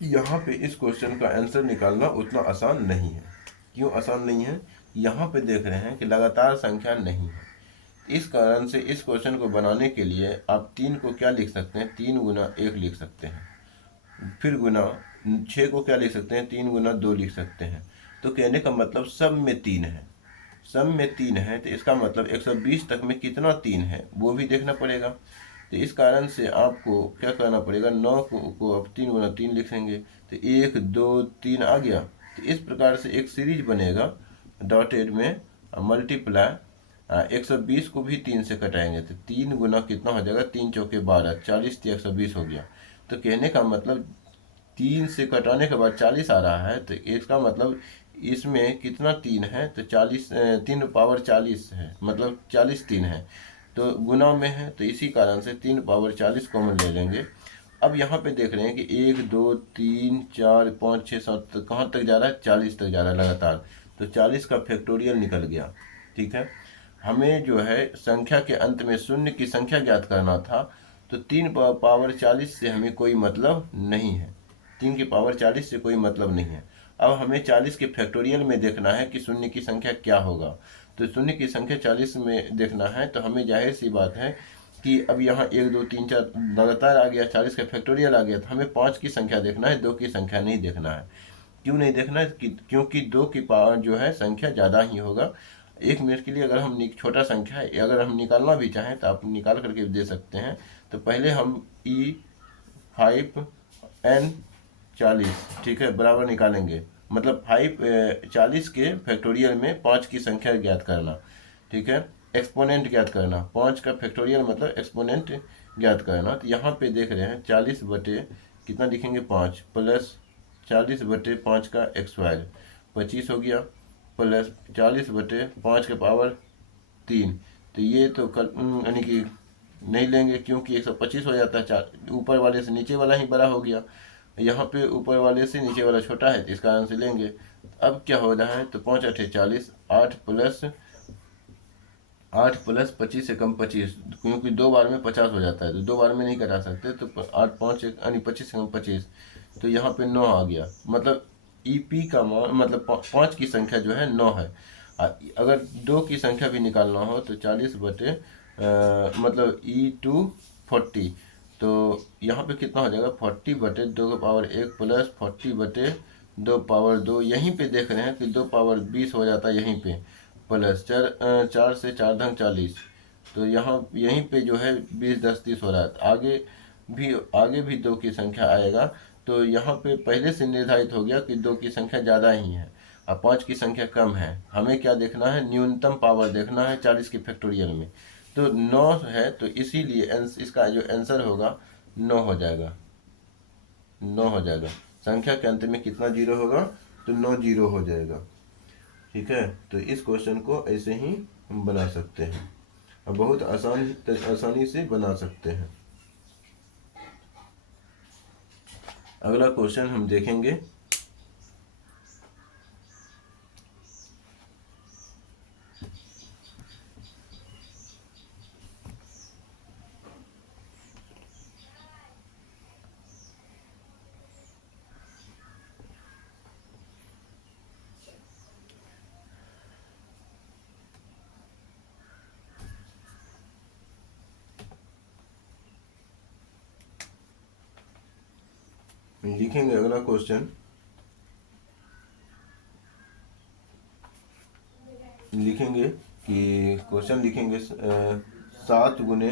यहाँ पे इस क्वेश्चन का आंसर निकालना उतना आसान नहीं है। क्यों आसान नहीं है, यहाँ पे देख रहे हैं कि लगातार संख्या नहीं है। इस कारण से इस क्वेश्चन को बनाने के लिए आप 3 को क्या लिख सकते हैं, 3 गुना 1 लिख सकते हैं। फिर गुना 6 को क्या लिख सकते हैं, 3 गुना 2 लिख सकते हैं। तो कहने का मतलब सब में 3 है, तो इसका मतलब 120 तक में कितना 3 है वो भी देखना पड़ेगा। तो इस कारण से आपको क्या करना पड़ेगा, 9 को अब 3 गुना 3 लिखेंगे, तो 1 2 3 आ गया। तो इस प्रकार से एक सीरीज बनेगा डॉटेड में मल्टीप्लाई 120 को भी 3 से कटाएंगे, तो 3 गुना कितना हो जाएगा, 3 चौके 12 40 तो 120 हो गया। तो कहने का मतलब 3 से कटाने के बाद 40 आ रहा है, तो इसका मतलब इसमें कितना 3 है, तो 40 3 पावर 40 है, मतलब 40 3 है, तो गुना में है, तो इसी कारण से 3 पावर 40 कॉमन ले लेंगे। अब यहाँ पे देख रहे हैं कि 1 2 3 4 5 6 7 कहाँ तक जा रहा है, 40 तक जा रहा है लगातार, तो 40 का फैक्टोरियल निकल गया, ठीक है। हमें जो है संख्या के अंत में शून्य की संख्या ज्ञात करना था, तो 3 पावर 40 से हमें कोई मतलब नहीं है, 3 की पावर 40 से कोई मतलब नहीं है। अब हमें 40 के फैक्टोरियल में देखना है कि शून्य की संख्या क्या होगा। तो शून्य की संख्या 40 में देखना है तो हमें जाहिर सी बात है कि अब यहाँ 1 2 3 4 लगातार आ गया, 40 का फैक्टोरियल आ गया, तो हमें 5 की संख्या देखना है, 2 की संख्या नहीं देखना है। क्यों नहीं देखना है क्योंकि 2 की पावर जो है संख्या ज़्यादा ही होगा। 1 मिनट के लिए अगर हम छोटा संख्या है अगर हम निकालना भी चाहें तो आप निकाल करके दे सकते हैं। तो पहले हम E5 N40, ठीक है, बराबर निकालेंगे। मतलब 40 के फैक्टोरियल में 5 की संख्या ज्ञात करना, ठीक है, एक्सपोनेंट ज्ञात करना। 5 का फैक्टोरियल मतलब एक्सपोनेंट ज्ञात करना। तो यहाँ पे देख रहे हैं 40 बटे कितना लिखेंगे 5 प्लस 40 बटे 5 का x² 25 हो गया, प्लस 40 बटे 5 के पावर 3। तो ये तो यानी कि नहीं लेंगे क्योंकि 125 हो जाता है, ऊपर वाले से नीचे वाला ही बड़ा हो गया। यहाँ पे ऊपर वाले से नीचे वाला छोटा है तो इस कारण से लेंगे। अब क्या हो रहा है तो 5 8 40, 8 प्लस 25 से कम 25, क्योंकि 2 बार में 50 हो जाता है तो 2 बार में नहीं कटा सकते। तो 8 5 यानी 25 से कम 25, तो यहाँ पे 9 आ गया। मतलब EP का मान मतलब 5 की संख्या जो है 9 है। अगर 2 की संख्या भी निकालना हो तो 40 बटे मतलब E2 40, तो यहाँ पे कितना हो जाएगा 40 बटे 2 का पावर 1 प्लस 40 बटे 2 पावर 2। यहीं पे देख रहे हैं कि 2 पावर 20 हो जाता है यहीं पे, प्लस 4 से 4 धन 40। तो यहाँ यहीं पे जो है 20 10 30 हो रहा है। आगे भी 2 की संख्या आएगा तो यहाँ पे पहले से निर्धारित हो गया कि 2 की संख्या ज़्यादा ही है और 5 की संख्या कम है। हमें क्या देखना है, न्यूनतम पावर देखना है 40 के फैक्टोरियल में। तो 9 है तो इसीलिए इसका जो आंसर होगा 9 हो जाएगा, 9 हो जाएगा। संख्या के अंत में कितना जीरो होगा तो 9 जीरो हो जाएगा, ठीक है। तो इस क्वेश्चन को ऐसे ही हम बना सकते हैं और बहुत आसानी से बना सकते हैं। अगला क्वेश्चन हम देखेंगे। लिखेंगे अगला क्वेश्चन, लिखेंगे कि क्वेश्चन लिखेंगे 7 गुने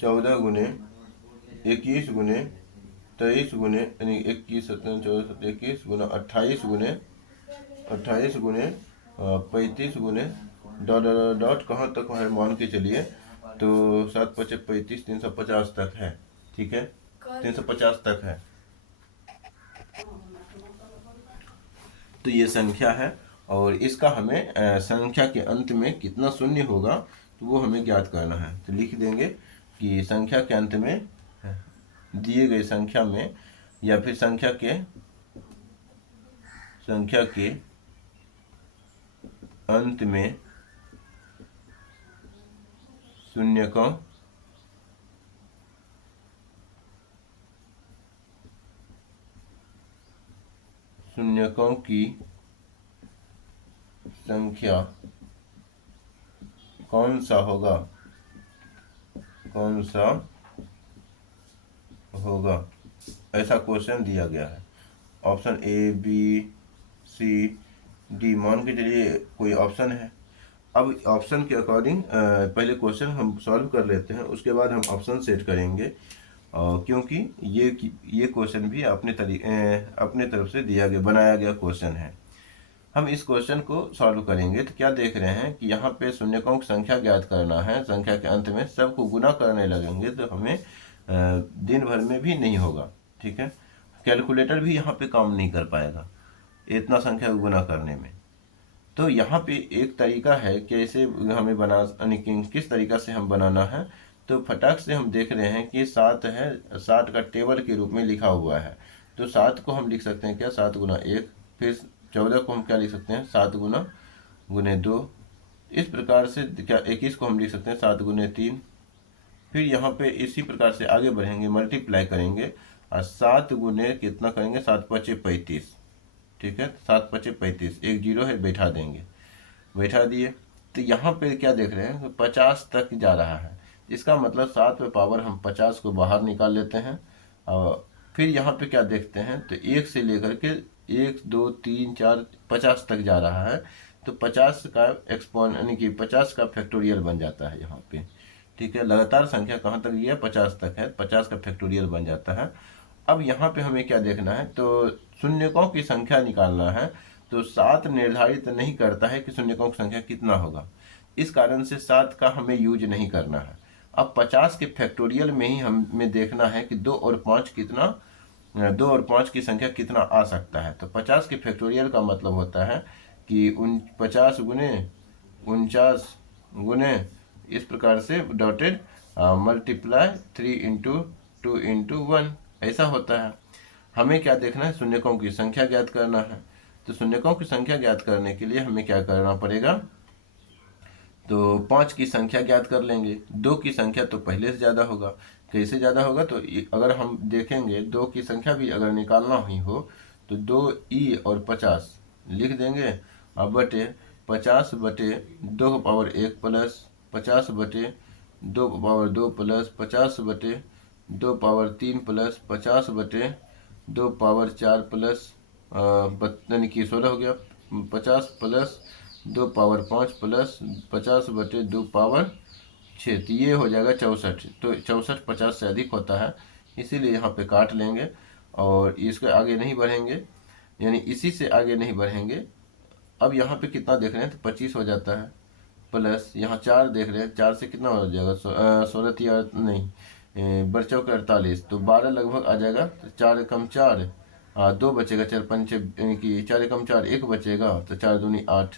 14 गुने 21 गुने 23 गुने यानी 21 17 14 17 21 गुना 28 गुने 35 गुने डॉट डॉट डॉट कहाँ तक है मान के चलिए। तो 7 5 35 350 तक है, ठीक है, 350 तक है। तो ये संख्या है और इसका हमें संख्या के अंत में कितना शून्य होगा तो वो हमें ज्ञात करना है। तो लिख देंगे कि संख्या के अंत में दिए गए संख्या में या फिर संख्या के अंत में शून्यकों की संख्या कौन सा होगा, ऐसा क्वेश्चन दिया गया है। Option A B C D मान के चलिए कोई ऑप्शन है। अब ऑप्शन के अकॉर्डिंग पहले क्वेश्चन हम सॉल्व कर लेते हैं, उसके बाद हम ऑप्शन सेट करेंगे। क्योंकि ये क्वेश्चन भी अपने तरफ से बनाया गया क्वेश्चन है। हम इस क्वेश्चन को सॉल्व करेंगे तो क्या देख रहे हैं कि यहाँ पे शून्यकों की संख्या ज्ञात करना है। संख्या के अंत में सबको गुना करने लगेंगे तो हमें दिन भर में भी नहीं होगा, ठीक है। कैलकुलेटर भी यहाँ पे काम नहीं कर पाएगा इतना संख्या को गुना करने में। तो यहाँ पे एक तरीका है कैसे हमें यानी कि किस तरीका से हम बनाना है। तो फटाक से हम देख रहे हैं कि 7 है, 7 का टेबल के रूप में लिखा हुआ है। तो 7 को हम लिख सकते हैं क्या 7 गुना 1, फिर 14 को हम क्या लिख सकते हैं 7 गुना गुने 2। इस प्रकार से क्या 21 को हम लिख सकते हैं 7 गुने 3। फिर यहाँ पे इसी प्रकार से आगे बढ़ेंगे, मल्टीप्लाई करेंगे और 7 गुने कितना करेंगे 7 5 35। ठीक है, 7 पचे 35, एक जीरो है, बैठा देंगे, बैठा दिए। तो यहाँ पे क्या देख रहे हैं, तो 50 तक जा रहा है। इसका मतलब 7 पे पावर हम 50 को बाहर निकाल लेते हैं। और फिर यहाँ पे क्या देखते हैं, तो 1 से लेकर के 1 2 3 4 50 तक जा रहा है। तो 50 का एक्सपोन यानी कि 50 का फैक्टोरियल बन जाता है यहाँ पे। ठीक है, लगातार संख्या कहाँ तक गया, 50 तक है, 50 का फैक्टोरियल बन जाता है। अब यहाँ पे हमें क्या देखना है, तो शून्यकों की संख्या निकालना है। तो 7 निर्धारित नहीं करता है कि शून्यकों की संख्या कितना होगा, इस कारण से 7 का हमें यूज नहीं करना है। अब 50 के फैक्टोरियल में ही हमें देखना है कि 2 और 5 कितना, 2 और 5 की संख्या कितना आ सकता है। तो 50 के फैक्टोरियल का मतलब होता है कि 50 गुने 49 गुने, इस प्रकार से डॉटेड मल्टीप्लाई 3 इंटू 2 इंटू 1, ऐसा होता है। हमें क्या देखना है, शून्यकों की संख्या ज्ञात करना है। तो शून्यकों की संख्या ज्ञात करने के लिए हमें क्या करना पड़ेगा, तो 5 की संख्या ज्ञात कर लेंगे। 2 की संख्या तो पहले से ज़्यादा होगा। कैसे ज़्यादा होगा, तो अगर हम देखेंगे 2 की संख्या भी अगर निकालना ही हो तो 2 और 50 लिख देंगे, और बटे 50 बटे 2 पावर 1 प्लस 50 बटे 2 पावर 2 प्लस 50 बटे 2 पावर 3 प्लस 50 बटे 2 पावर 4 प्लस यानी कि 16 हो गया, 50 प्लस 2 पावर 5 प्लस 50 बटे 2 पावर 6, तो ये हो जाएगा 64। तो 64 50 से अधिक होता है, इसीलिए यहाँ पे काट लेंगे और इसके आगे नहीं बढ़ेंगे, यानी इसी से आगे नहीं बढ़ेंगे। अब यहाँ पे कितना देख रहे हैं, तो 25 हो जाता है, प्लस यहाँ 4 देख रहे हैं, 4 से कितना हो जाएगा, 16 तिया नहीं, बच चौके 48, तो 12 लगभग आ जाएगा। तो 4 एकम 4, 2 बचेगा, 4 पंचे यानी कि 4 एकम 4, 1 बचेगा, तो 4 दूनी 8।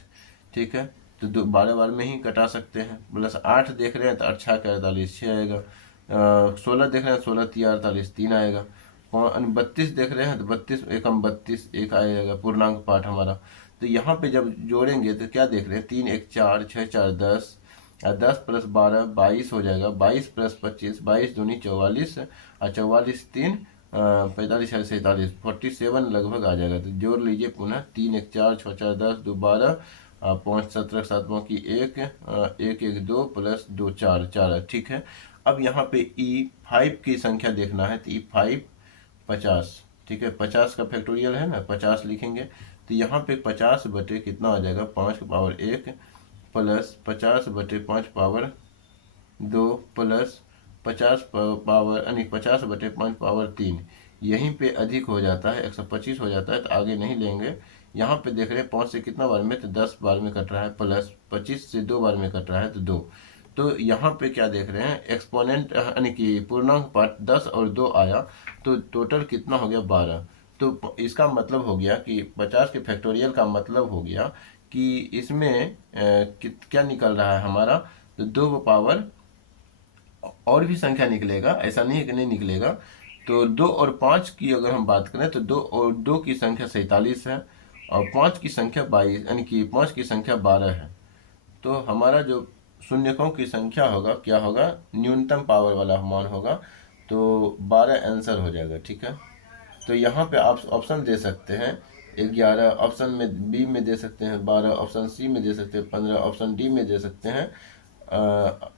ठीक है, तो 12 बार में ही कटा सकते हैं। प्लस 8 देख रहे हैं तो 8 छः का 48, 6 आएगा। 16 देख रहे हैं, 16 तिया 48, 3 आएगा। 32 देख रहे हैं तो 32 एकम 32, 1 आएगा, पूर्णांक पाठ हमारा। तो यहाँ पे जब जोड़ेंगे तो क्या देख रहे हैं, 3 1 4, 6 4 10, 10 प्लस 12 22 हो जाएगा, 22 प्लस 25, 22 दूनी 44, और 44 3 45 है 47, 47 लगभग आ जाएगा। तो जोड़ लीजिए पुनः, 3 1 4, 6 4 10, 2 12, 5 17, 7 की 1, 1 1 2 प्लस 2 4 4, ठीक है। अब यहाँ पे E5 की संख्या देखना है, तो E5 50, ठीक है, 50 का फैक्टोरियल है ना, 50 लिखेंगे। तो यहाँ पे 50 बटे कितना आ जाएगा, 5 पावर 1 प्लस 50 बटे 5 पावर 2 प्लस 50 पावर यानी 50 बटे 5 पावर 3, यहीं पे अधिक हो जाता है, 125 हो जाता है, तो आगे नहीं लेंगे। यहाँ पे देख रहे हैं 5 से कितना बार में, तो 10 बार में कट रहा है, प्लस 25 से 2 बार में कट रहा है, तो 2। तो यहाँ पे क्या देख रहे हैं, एक्सपोनेंट यानी कि पूर्णांक पार्ट 10 और 2 आया, तो टोटल कितना हो गया, 12। तो इसका मतलब हो गया कि 50 के फैक्टोरियल का मतलब हो गया कि इसमें क्या निकल रहा है हमारा, तो 2 पावर और भी संख्या निकलेगा, ऐसा नहीं है कि नहीं निकलेगा। तो 2 और 5 की अगर हम बात करें तो 2 और 2 की संख्या 47 है, और 5 की संख्या 22 यानी कि 5 की संख्या 12 है। तो हमारा जो शून्यकों की संख्या होगा, क्या होगा, न्यूनतम पावर वाला मान होगा, तो 12 आंसर हो जाएगा। ठीक है, तो यहाँ पे आप ऑप्शन दे सकते हैं, 11 ऑप्शन में बी में दे सकते हैं, 12 ऑप्शन सी में दे सकते हैं, 15 ऑप्शन डी में दे सकते हैं,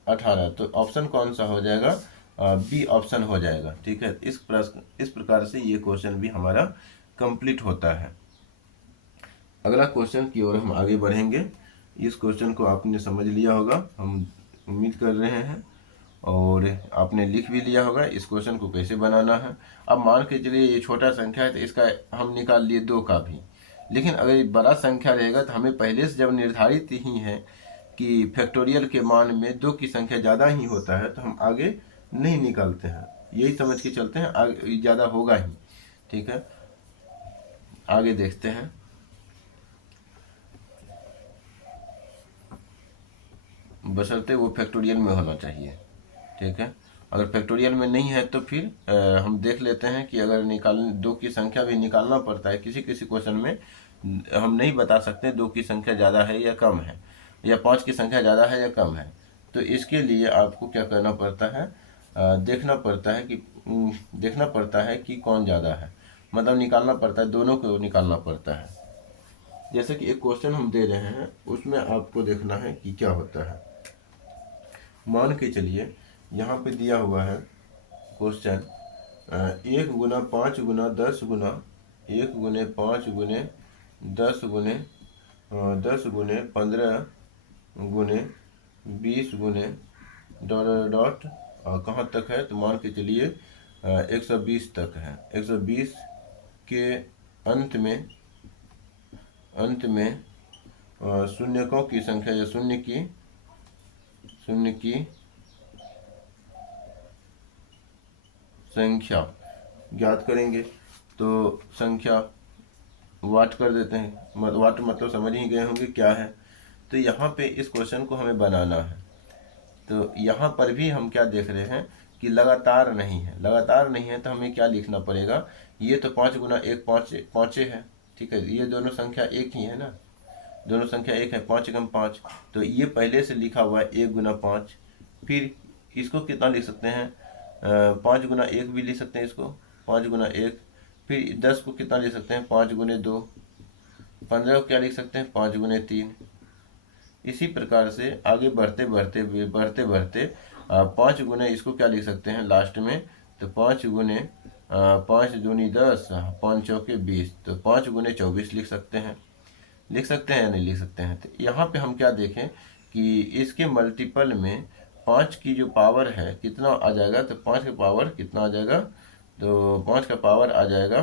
18। तो ऑप्शन कौन सा हो जाएगा, बी ऑप्शन हो जाएगा। ठीक है, इस प्रकार से ये क्वेश्चन भी हमारा कंप्लीट होता है। अगला क्वेश्चन की ओर हम आगे बढ़ेंगे। इस क्वेश्चन को आपने समझ लिया होगा, हम उम्मीद कर रहे हैं, और आपने लिख भी लिया होगा इस क्वेश्चन को कैसे बनाना है। अब मान के चलिए ये छोटा संख्या है, तो इसका हम निकाल लिए 2 का भी, लेकिन अगर ये बड़ा संख्या रहेगा तो हमें पहले से जब निर्धारित ही है कि फैक्टोरियल के मान में 2 की संख्या ज़्यादा ही होता है, तो हम आगे नहीं निकालते हैं, यही समझ के चलते हैं आगे ज़्यादा होगा ही। ठीक है, आगे देखते हैं। बशर्ते वो फैक्टोरियल में होना चाहिए। ठीक है, अगर फैक्टोरियल में नहीं है तो फिर हम देख लेते हैं कि अगर 2 की संख्या भी निकालना पड़ता है, किसी किसी क्वेश्चन में हम नहीं बता सकते 2 की संख्या ज़्यादा है या कम है, या 5 की संख्या ज़्यादा है या कम है। तो इसके लिए आपको क्या करना पड़ता है, देखना पड़ता है कि कौन ज़्यादा है। मतलब निकालना पड़ता है, दोनों को निकालना पड़ता है। जैसे कि एक क्वेश्चन हम दे रहे हैं, उसमें आपको देखना है कि क्या होता है। मान के चलिए यहाँ पे दिया हुआ है क्वेश्चन 1 × 5 × 10 1 × 5 × 10 10 × 15 × 20 डॉट कहाँ तक है, तो मान के चलिए 120 तक है। 120 के अंत में शून्यकों की संख्या या शून्य की संख्या ज्ञात करेंगे। तो संख्या वाट कर देते हैं, वाट मतलब समझ ही गए होंगे क्या है। तो यहाँ पे इस क्वेश्चन को हमें बनाना है। तो यहाँ पर भी हम क्या देख रहे हैं कि लगातार नहीं है, लगातार नहीं है तो हमें क्या लिखना पड़ेगा, ये तो 5 × 1 पाँचे है, ठीक है। ये दोनों संख्या एक ही है ना, दोनों संख्या एक है, 5 × 5, तो ये पहले से लिखा हुआ है 1 × 5। फिर इसको कितना लिख सकते हैं, 5 × 1 भी लिख सकते हैं इसको, 5 × 1। फिर 10 को कितना लिख सकते हैं, 5 × 2। 15 को क्या लिख सकते हैं, 5 × 3। इसी प्रकार से आगे बढ़ते बढ़ते 5 गुने इसको क्या लिख सकते हैं लास्ट में, तो 5 × 5 दूनी 10, 5 चौके 20, तो 5 × 24 लिख सकते हैं। लिख सकते हैं या नहीं लिख सकते हैं। तो यहाँ पे हम क्या देखें कि इसके मल्टीपल में 5 की जो पावर है कितना आ जाएगा, तो 5 का पावर कितना आ जाएगा, तो 5 का पावर आ जाएगा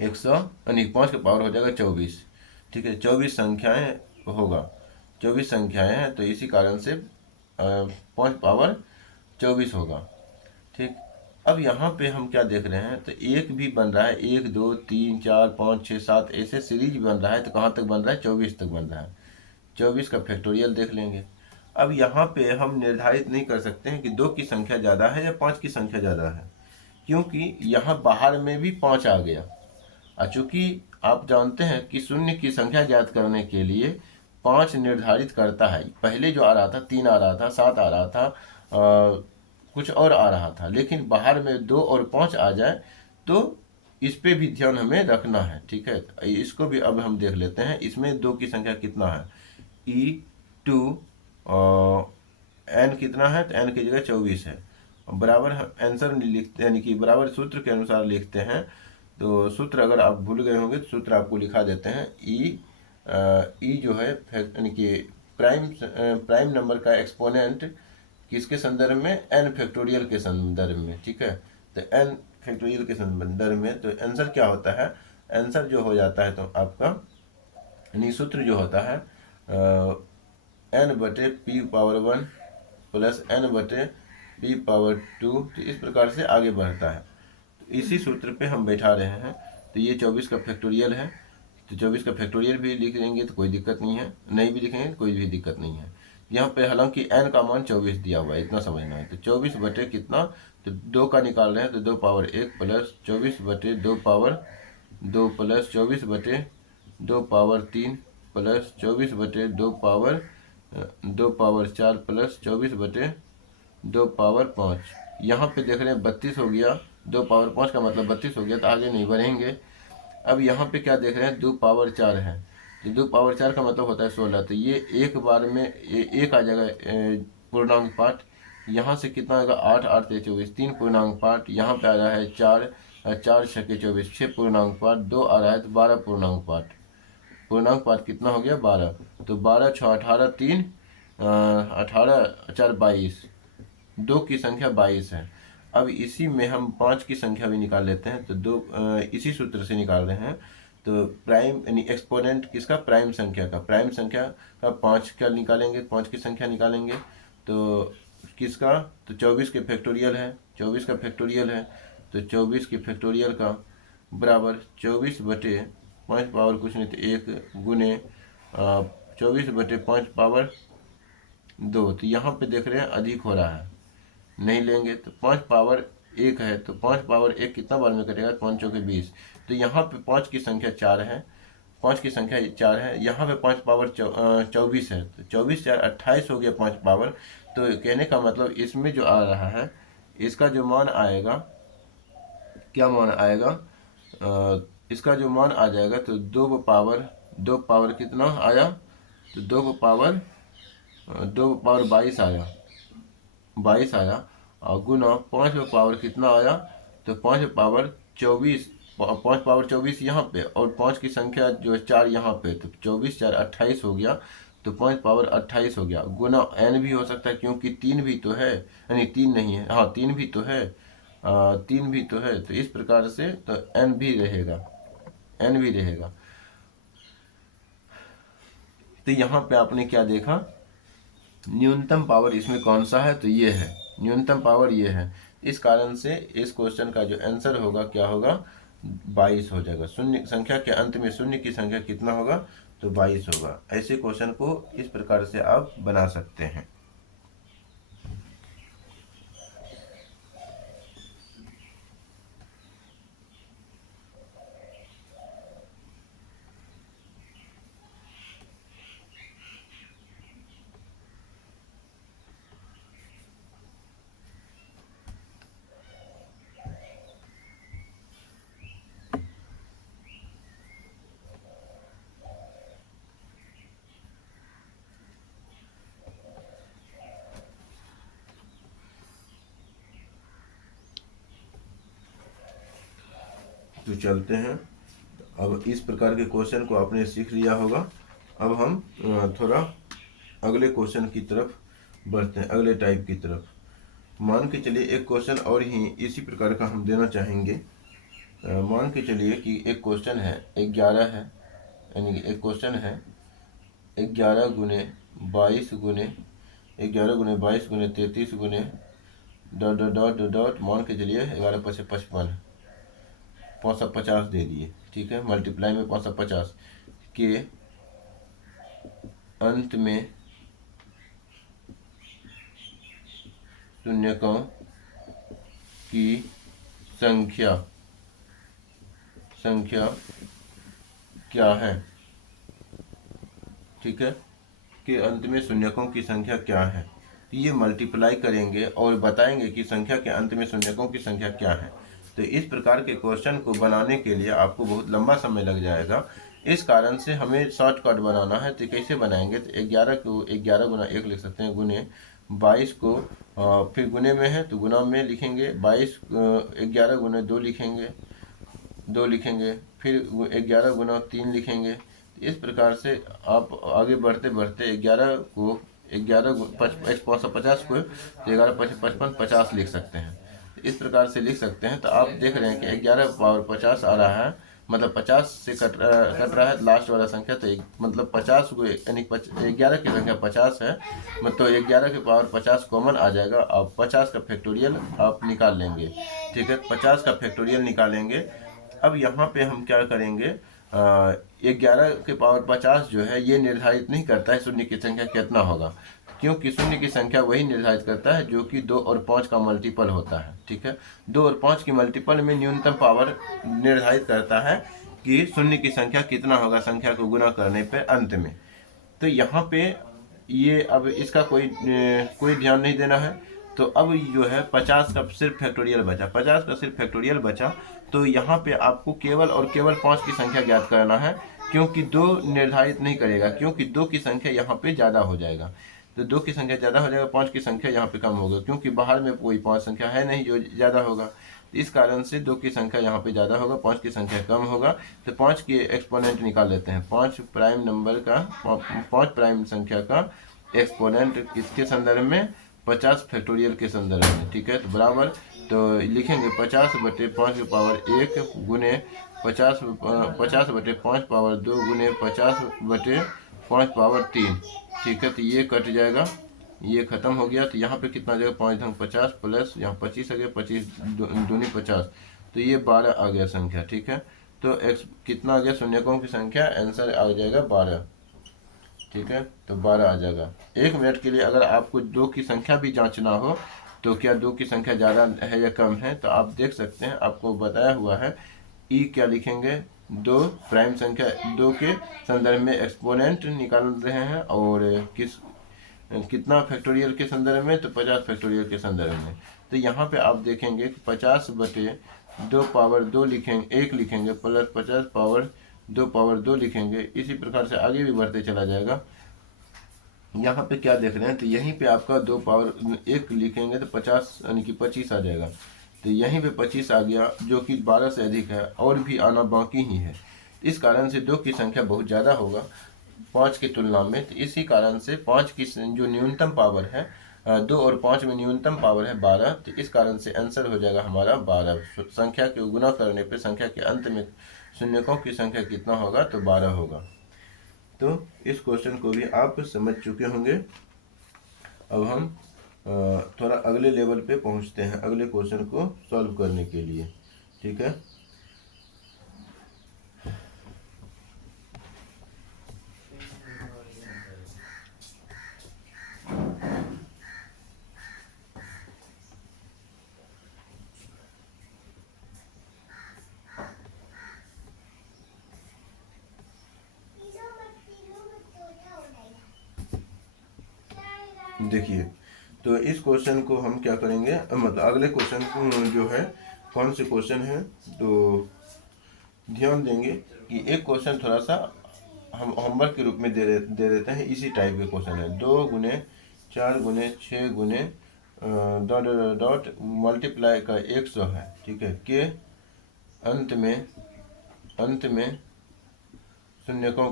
100, यानी 5 का पावर हो जाएगा 24, ठीक है। 24 संख्याएं होगा, 24 संख्याएं हैं, तो इसी कारण से 5 पावर 24 होगा, ठीक। अब यहाँ पे हम क्या देख रहे हैं, तो एक भी बन रहा है, 1 2 3 4 5 6 7 ऐसे सीरीज बन रहा है। तो कहाँ तक बन रहा है, 24 तक बन रहा है। 24 का फैक्टोरियल देख लेंगे। अब यहाँ पे हम निर्धारित नहीं कर सकते हैं कि 2 की संख्या ज़्यादा है या 5 की संख्या ज़्यादा है, क्योंकि यहाँ बाहर में भी 5 आ गया। और चूँकि आप जानते हैं कि शून्य की संख्या ज्ञात करने के लिए 5 निर्धारित करता है। पहले जो आ रहा था 3 आ रहा था, 7 आ रहा था, कुछ और आ रहा था, लेकिन बाहर में 2 और 5 आ जाए तो इस पे भी ध्यान हमें रखना है, ठीक है। इसको भी अब हम देख लेते हैं। इसमें 2 की संख्या कितना है, E2 n कितना है, तो n की जगह 24 है। बराबर आंसर लिखते, यानी कि बराबर सूत्र के अनुसार लिखते हैं। तो सूत्र अगर आप भूल गए होंगे तो सूत्र आपको लिखा देते हैं। ई जो है यानी कि प्राइम नंबर का एक्सपोनेंट किसके संदर्भ में, एन फैक्टोरियल के संदर्भ में, ठीक है। तो एन फैक्टोरियल के संदर्भ में तो आंसर क्या होता है, आंसर जो हो जाता है तो आपका यानी सूत्र जो होता है n/p⁴ प्लस n/p⁴2। तो इस प्रकार से आगे बढ़ता है। तो इसी सूत्र पे हम बैठा रहे हैं। तो ये 24 का फैक्टोरियल है, तो 24 का फैक्टोरियल भी लिख लेंगे तो कोई दिक्कत नहीं है, नहीं भी लिखेंगे तो कोई भी दिक्कत नहीं है। यहाँ पे हालांकि n का मान 24 दिया हुआ है, इतना समझना है। तो 24 बटे कितना, तो 2 का निकाल रहे हैं, तो 2 पावर 1 प्लस 24 बटे 2 पावर 2 प्लस 24 बटे 2 पावर 3 प्लस 24 बटे 2 पावर 4 प्लस 24 बटे 2 पावर 5। यहाँ पे देख रहे हैं 32 हो गया, 2 पावर 5 का मतलब 32 हो गया, तो आगे नहीं बढ़ेंगे। अब यहाँ पे क्या देख रहे हैं, 2 पावर 4 है, तो 2 पावर 4 का मतलब होता है 16। तो ये एक बार में एक आ जाएगा पूर्णांक पार्ट। यहाँ से कितना आएगा, 8 8 से 24, 3 पूर्णांक पार्ट। यहाँ पे आ रहा है 4 4 6 के 24, 6 पूर्णांक पार्ट। 2 आ रहा है तो 12 पूर्णांक पार्ट। पूर्णांक पार्ट कितना हो गया, 12। तो 12 6 18, 3 18 4 22, 2 की संख्या 22 है। अब इसी में हम 5 की संख्या भी निकाल लेते हैं। तो 2 इसी सूत्र से निकाल रहे हैं। तो प्राइम यानी एक्सपोनेंट किसका, प्राइम संख्या का, प्राइम संख्या का 5 का निकालेंगे, 5 की संख्या निकालेंगे तो किसका, तो 24 के फैक्टोरियल है, 24 का फैक्टोरियल है। तो 24 के फैक्टोरियल का बराबर 24 बटे 5 पावर कुछ नहीं तो 1 गुने 24 बटे 5 पावर 2। तो यहाँ पे देख रहे हैं अधिक हो रहा है, नहीं लेंगे। तो 5 पावर 1 है, तो 5 पावर 1 कितना बार में कटेगा, 5 चौके 20। तो यहाँ पे 5 की संख्या 4 है, 5 की संख्या 4 है। यहाँ पे 5 पावर 24 है, तो 24 4 28 हो गया 5 पावर। तो कहने का मतलब इसमें जो आ रहा है, इसका जो मान आएगा क्या मान आएगा, इसका जो मान आ जाएगा तो दो पावर कितना आया, तो दो पावर 22 आया और गुना 5 पावर कितना आया, तो 5 पावर 24, 5 पावर 24 यहाँ पे और 5 की संख्या जो है 4 यहाँ पे, तो 24 4 28 हो गया, तो 5 पावर 28 हो गया। गुना n भी हो सकता है क्योंकि 3 भी तो है, यानी 3 नहीं है, हाँ 3 भी तो है, 3 भी तो है, तो इस प्रकार से तो n भी रहेगा, n भी रहेगा। तो यहाँ पे आपने क्या देखा, न्यूनतम पावर इसमें कौन सा है, तो ये है, न्यूनतम पावर ये है। इस कारण से इस क्वेश्चन का जो आंसर होगा क्या होगा, 22 हो जाएगा। शून्य संख्या के अंत में शून्य की संख्या कितना होगा, तो 22 होगा। ऐसे क्वेश्चन को इस प्रकार से आप बना सकते हैं। तो चलते हैं, अब इस प्रकार के क्वेश्चन को आपने सीख लिया होगा। अब हम थोड़ा अगले क्वेश्चन की तरफ बढ़ते हैं, अगले टाइप की तरफ। मान के चलिए एक क्वेश्चन और ही इसी प्रकार का हम देना चाहेंगे। मान के चलिए कि एक क्वेश्चन है 11 है, यानी कि एक क्वेश्चन है 11 गुने 22 गुने 11 गुने 22 गुने 33 गुने dot dot dot dot dot, मान के चलिए 11 पचे 55, 550 दे दिए, ठीक है, मल्टीप्लाई में 550 के अंत में शून्यकों की संख्या क्या है, ठीक है, के अंत में शून्यकों की संख्या क्या है। तो ये मल्टीप्लाई करेंगे और बताएंगे कि संख्या के अंत में शून्यकों की संख्या क्या है। तो इस प्रकार के क्वेश्चन को बनाने के लिए आपको बहुत लंबा समय लग जाएगा। इस कारण से हमें शॉर्टकट बनाना है। तो कैसे बनाएंगे, तो 11 को 11 गुना 1 लिख सकते हैं, गुने 22 को फिर गुने में है तो गुना में लिखेंगे, 22 11 गुने 2 लिखेंगे, 2 लिखेंगे, फिर 11 गुना 3 लिखेंगे। इस प्रकार से आप आगे बढ़ते बढ़ते 11 को 550 को 11 5 55 50 लिख सकते हैं। इस प्रकार से लिख सकते हैं। तो आप देख रहे हैं कि 11 पावर 50 आ रहा है, मतलब 50 से कट रहा है लास्ट वाला संख्या, तो मतलब 50 को यानी 11 की संख्या 50 है, मतलब 11 के पावर 50 कॉमन आ जाएगा। आप 50 का फैक्टोरियल आप निकाल लेंगे, ठीक है, 50 का फैक्टोरियल निकालेंगे। अब यहाँ पे हम क्या करेंगे, 11 के पावर 50 जो है ये निर्धारित नहीं करता है शून्य की संख्या कितना होगा, क्योंकि शून्य की संख्या वही निर्धारित करता है जो कि 2 और 5 का मल्टीपल होता है, ठीक है। 2 और 5 की मल्टीपल में न्यूनतम पावर निर्धारित करता है कि शून्य की संख्या कितना होगा संख्या को गुना करने पर अंत में। तो यहाँ पे ये अब इसका कोई ध्यान नहीं देना है। तो अब जो है 50 का सिर्फ फैक्टोरियल बचा, 50 का सिर्फ फैक्टोरियल बचा। तो यहाँ पे आपको केवल और केवल 5 की संख्या ज्ञात करना है, क्योंकि 2 निर्धारित नहीं करेगा, क्योंकि 2 की संख्या यहाँ पे ज़्यादा हो जाएगा। तो 2 की संख्या ज़्यादा हो जाएगा, 5 की संख्या यहाँ पे कम होगा, क्योंकि बाहर में कोई 5 संख्या है नहीं जो ज़्यादा होगा। इस कारण से 2 की संख्या यहाँ पे ज़्यादा होगा, 5 की संख्या कम होगा। तो 5 की एक्सपोनेंट निकाल लेते हैं। 5 प्राइम नंबर का 5 प्राइम संख्या का एक्सपोनेंट किसके संदर्भ में, 50 फैक्टोरियल के संदर्भ में, ठीक है। तो बराबर तो लिखेंगे 50 बटे 5 की पावर 1 गुने 50 बटे 5 पावर 2 गुने 50 बटे 5 पावर 3, ठीक है। तो ये कट जाएगा, ये खत्म हो गया। तो यहाँ पे कितना आ जाएगा, 5 ढंग 50 प्लस यहाँ 25 आ गया, 25 दूनी 50, तो ये 12 आ गया संख्या, ठीक है। तो एक्स कितना आ गया, शून्यकों की संख्या, आंसर आ जाएगा 12, ठीक है। तो 12 आ जाएगा। 1 मिनट के लिए अगर आपको 2 की संख्या भी जांचना हो तो क्या 2 की संख्या ज़्यादा है या कम है, तो आप देख सकते हैं, आपको बताया हुआ है। ई क्या लिखेंगे, 2 प्राइम संख्या 2 के संदर्भ में एक्सपोनेंट निकाल रहे हैं, और कितना फैक्टोरियल के संदर्भ में, तो 50 फैक्टोरियल के संदर्भ में। तो यहाँ पे आप देखेंगे कि 50 बटे 2 पावर 2 लिखेंगे, 1 लिखेंगे, प्लस 50 पावर 2 लिखेंगे। इसी प्रकार से आगे भी बढ़ते चला जाएगा। यहाँ पे क्या देख रहे हैं, तो यहीं पे आपका 2 पावर 1 लिखेंगे तो 50 यानी कि 25 आ जाएगा। तो यहीं पे 25 आ गया, जो कि 12 से अधिक है, और भी आना बाकी ही है। इस कारण से 2 की संख्या बहुत ज़्यादा होगा 5 की तुलना में। तो इसी कारण से 5 की जो न्यूनतम पावर है, 2 और 5 में न्यूनतम पावर है 12। तो इस कारण से आंसर हो जाएगा हमारा 12। संख्या के गुना करने पे संख्या के अंत में शून्यकों की संख्या कितना होगा, तो 12 होगा। तो इस क्वेश्चन को भी आप समझ चुके होंगे। अब हम थोड़ा अगले लेवल पे पहुंचते हैं, अगले क्वेश्चन को सॉल्व करने के लिए। ठीक है, देखिए तो इस क्वेश्चन को हम क्या करेंगे, मतलब अगले क्वेश्चन जो है कौन से क्वेश्चन है, तो ध्यान देंगे कि एक क्वेश्चन थोड़ा सा हम होमवर्क के रूप में दे देते हैं। इसी टाइप के क्वेश्चन है, 2 गुने 4 गुने 6 गुने डॉट डॉट मल्टीप्लाई का 100 है। ठीक है, के अंत में शून्यकों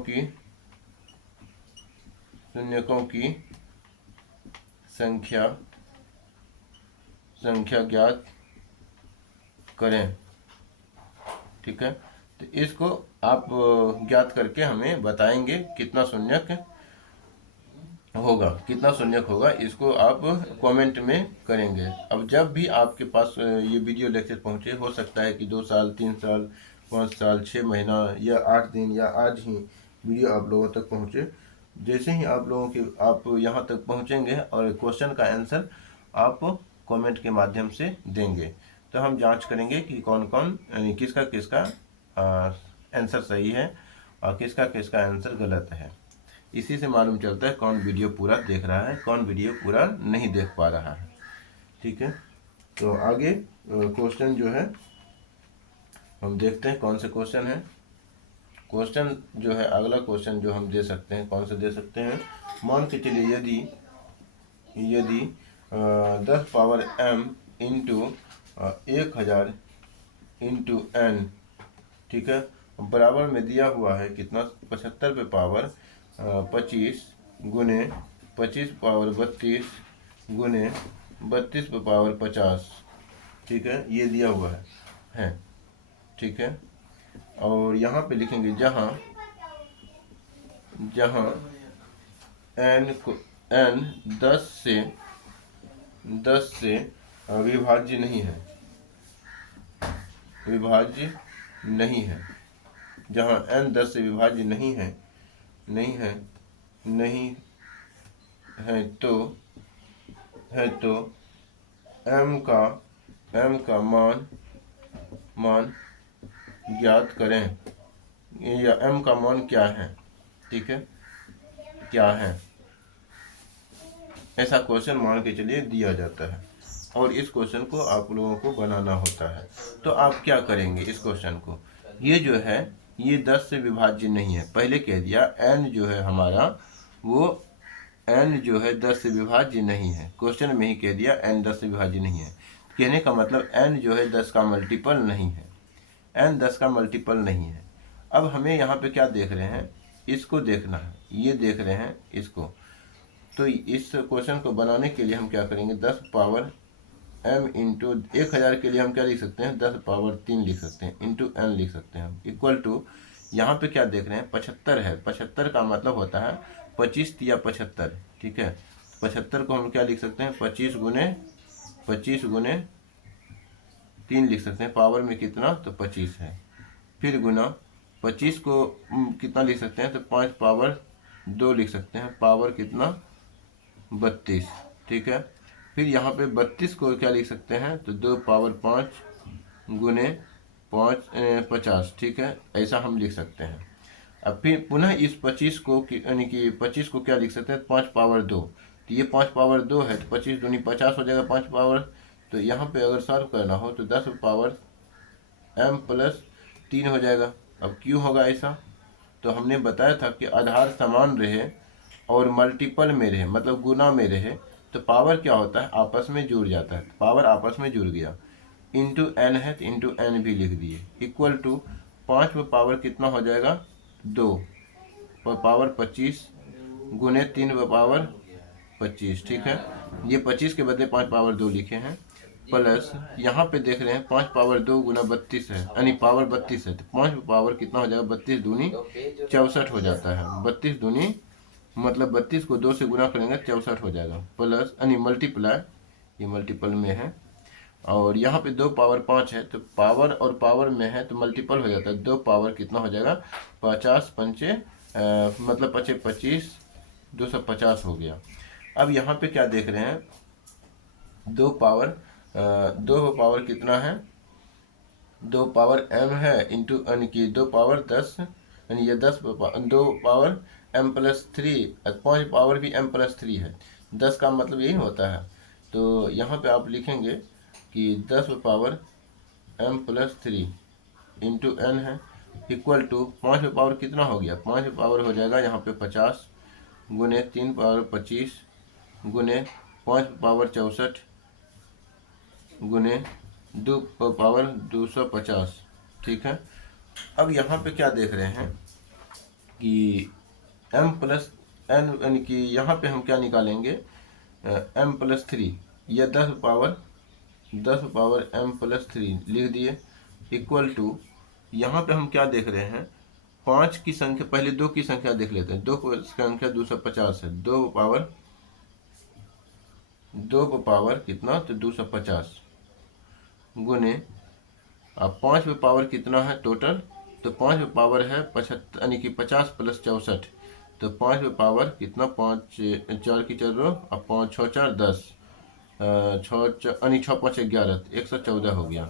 की संख्या ज्ञात करें। ठीक है, तो इसको आप ज्ञात करके हमें बताएंगे कितना शून्यक होगा, इसको आप कमेंट में करेंगे। अब जब भी आपके पास ये वीडियो लेक्चर पहुंचे, हो सकता है कि 2 साल 3 साल 5 साल 6 महीना या 8 दिन या आज ही वीडियो आप लोगों तक पहुंचे। जैसे ही आप यहाँ तक पहुंचेंगे और क्वेश्चन का आंसर आप कमेंट के माध्यम से देंगे, तो हम जांच करेंगे कि कौन कौन यानी किसका आंसर सही है और किसका आंसर गलत है। इसी से मालूम चलता है कौन वीडियो पूरा देख रहा है, कौन वीडियो पूरा नहीं देख पा रहा है। ठीक है, तो आगे क्वेश्चन जो है हम देखते हैं कौन से क्वेश्चन है। क्वेश्चन जो है, अगला क्वेश्चन जो हम दे सकते हैं, कौन से दे सकते हैं, मान के चलिए यदि 10 power m into 1000 into n, ठीक है, बराबर में दिया हुआ है कितना, 75 पे पावर 25 गुने 25 पावर 32 गुने 32 पे पावर 50। ठीक है, ये दिया हुआ है। ठीक है, और यहाँ पे लिखेंगे जहाँ n 10 से विभाज्य नहीं है, जहाँ n 10 से विभाज्य नहीं है तो m का मान ज्ञात करें, या m का मान क्या है। ठीक है, क्या है, ऐसा क्वेश्चन मान के चलिए दिया जाता है, और इस क्वेश्चन को आप लोगों को बनाना होता है। तो आप क्या करेंगे, इस क्वेश्चन को, ये जो है ये 10 से विभाज्य नहीं है, पहले कह दिया n जो है हमारा, वो n जो है 10 से विभाज्य नहीं है, क्वेश्चन में ही कह दिया n 10 से विभाज्य नहीं है। कहने का मतलब n जो है 10 का मल्टीपल नहीं है, n 10 का मल्टीपल नहीं है। अब हमें यहाँ पे क्या देख रहे हैं, इसको देखना है, ये देख रहे हैं इसको। तो इस क्वेश्चन को बनाने के लिए हम क्या करेंगे, 10 पावर m इंटू 1000 के लिए हम क्या लिख सकते हैं, 10 पावर 3 लिख सकते हैं, इंटू n लिख सकते हैं हम, इक्वल टू यहाँ पे क्या देख रहे हैं, 75 है। 75 का मतलब होता है 25 या 75। ठीक है, 75 को हम क्या लिख सकते हैं, 25 गुने 3 लिख सकते हैं, पावर में कितना, तो 25 है। फिर गुना 25 को कितना लिख सकते हैं, तो 5 पावर 2 लिख सकते हैं, पावर कितना, 32। ठीक है, फिर यहाँ पे 32 को क्या लिख सकते हैं, तो 2 पावर 5 गुने 50। ठीक है, ऐसा हम लिख सकते हैं। अब फिर पुनः इस 25 को यानी कि 25 को क्या लिख सकते हैं, 5 पावर 2। तो ये 5 पावर 2 है, तो 25 दूनी 50 हो जाएगा 5 पावर। तो यहाँ पे अगर सॉल्व करना हो तो 10 पावर m+3 हो जाएगा। अब क्यों होगा ऐसा? तो हमने बताया था कि आधार समान रहे और मल्टीपल में रहे, मतलब गुना में रहे, तो पावर क्या होता है, आपस में जुड़ जाता है। पावर आपस में जुड़ गया। इंटू एन है तो इंटू एन भी लिख दिए, इक्वल टू 5 में पावर कितना हो जाएगा, 2 पर पावर 25 गुने 3 पर पावर 25। ठीक है, ये 25 के बदले 5 पावर 2 लिखे हैं। प्लस यहाँ पे देख रहे हैं 5 पावर 2 गुना 32 है, यानी पावर 32 है, तो 5 पावर कितना हो जाएगा, 32 दूनी 64 हो जाता है। 32 दूनी मतलब 32 को 2 से गुना करेंगे 64 हो जाएगा। प्लस यानी मल्टीप्लाई, ये मल्टीपल में है, और यहाँ पे 2 पावर 5 है, तो पावर और पावर में है तो मल्टीपल हो जाता है। 2 पावर कितना हो जाएगा, 50 पंचे मतलब 25 25 250 हो गया। अब यहाँ पे क्या देख रहे हैं, 2 पावर 2 पावर कितना है, 2 पावर m है इंटू n की 2 पावर 10, यानी ये 2 पावर m+3, 5 पावर भी m+3 है। 10 का मतलब यही होता है। तो यहाँ पे आप लिखेंगे कि 10 पावर m+3 इंटू n है, इक्वल टू 5 पावर कितना हो गया, 5 पावर हो जाएगा यहाँ पे 50 गुने 3 पावर 25 गुने 5 पावर 64 गुने 2 पावर 250। ठीक है, अब यहाँ पे क्या देख रहे हैं कि m+n, यानी कि यहाँ पे हम क्या निकालेंगे, m+3, या 10 पावर m+3 लिख दिए, इक्वल टू यहाँ पे हम क्या देख रहे हैं, 5 की संख्या, पहले 2 की संख्या देख लेते हैं। 2 की संख्या 250 है, 2 पावर कितना, तो 250 गुने, अब 5 पे पावर कितना है टोटल, तो 5 पे पावर है 75, यानी कि 50 + 64, तो 5 पे पावर कितना, 5 4 की 4 अब 5 6 4 10, 6 यानी 6 5 11, 114 हो गया।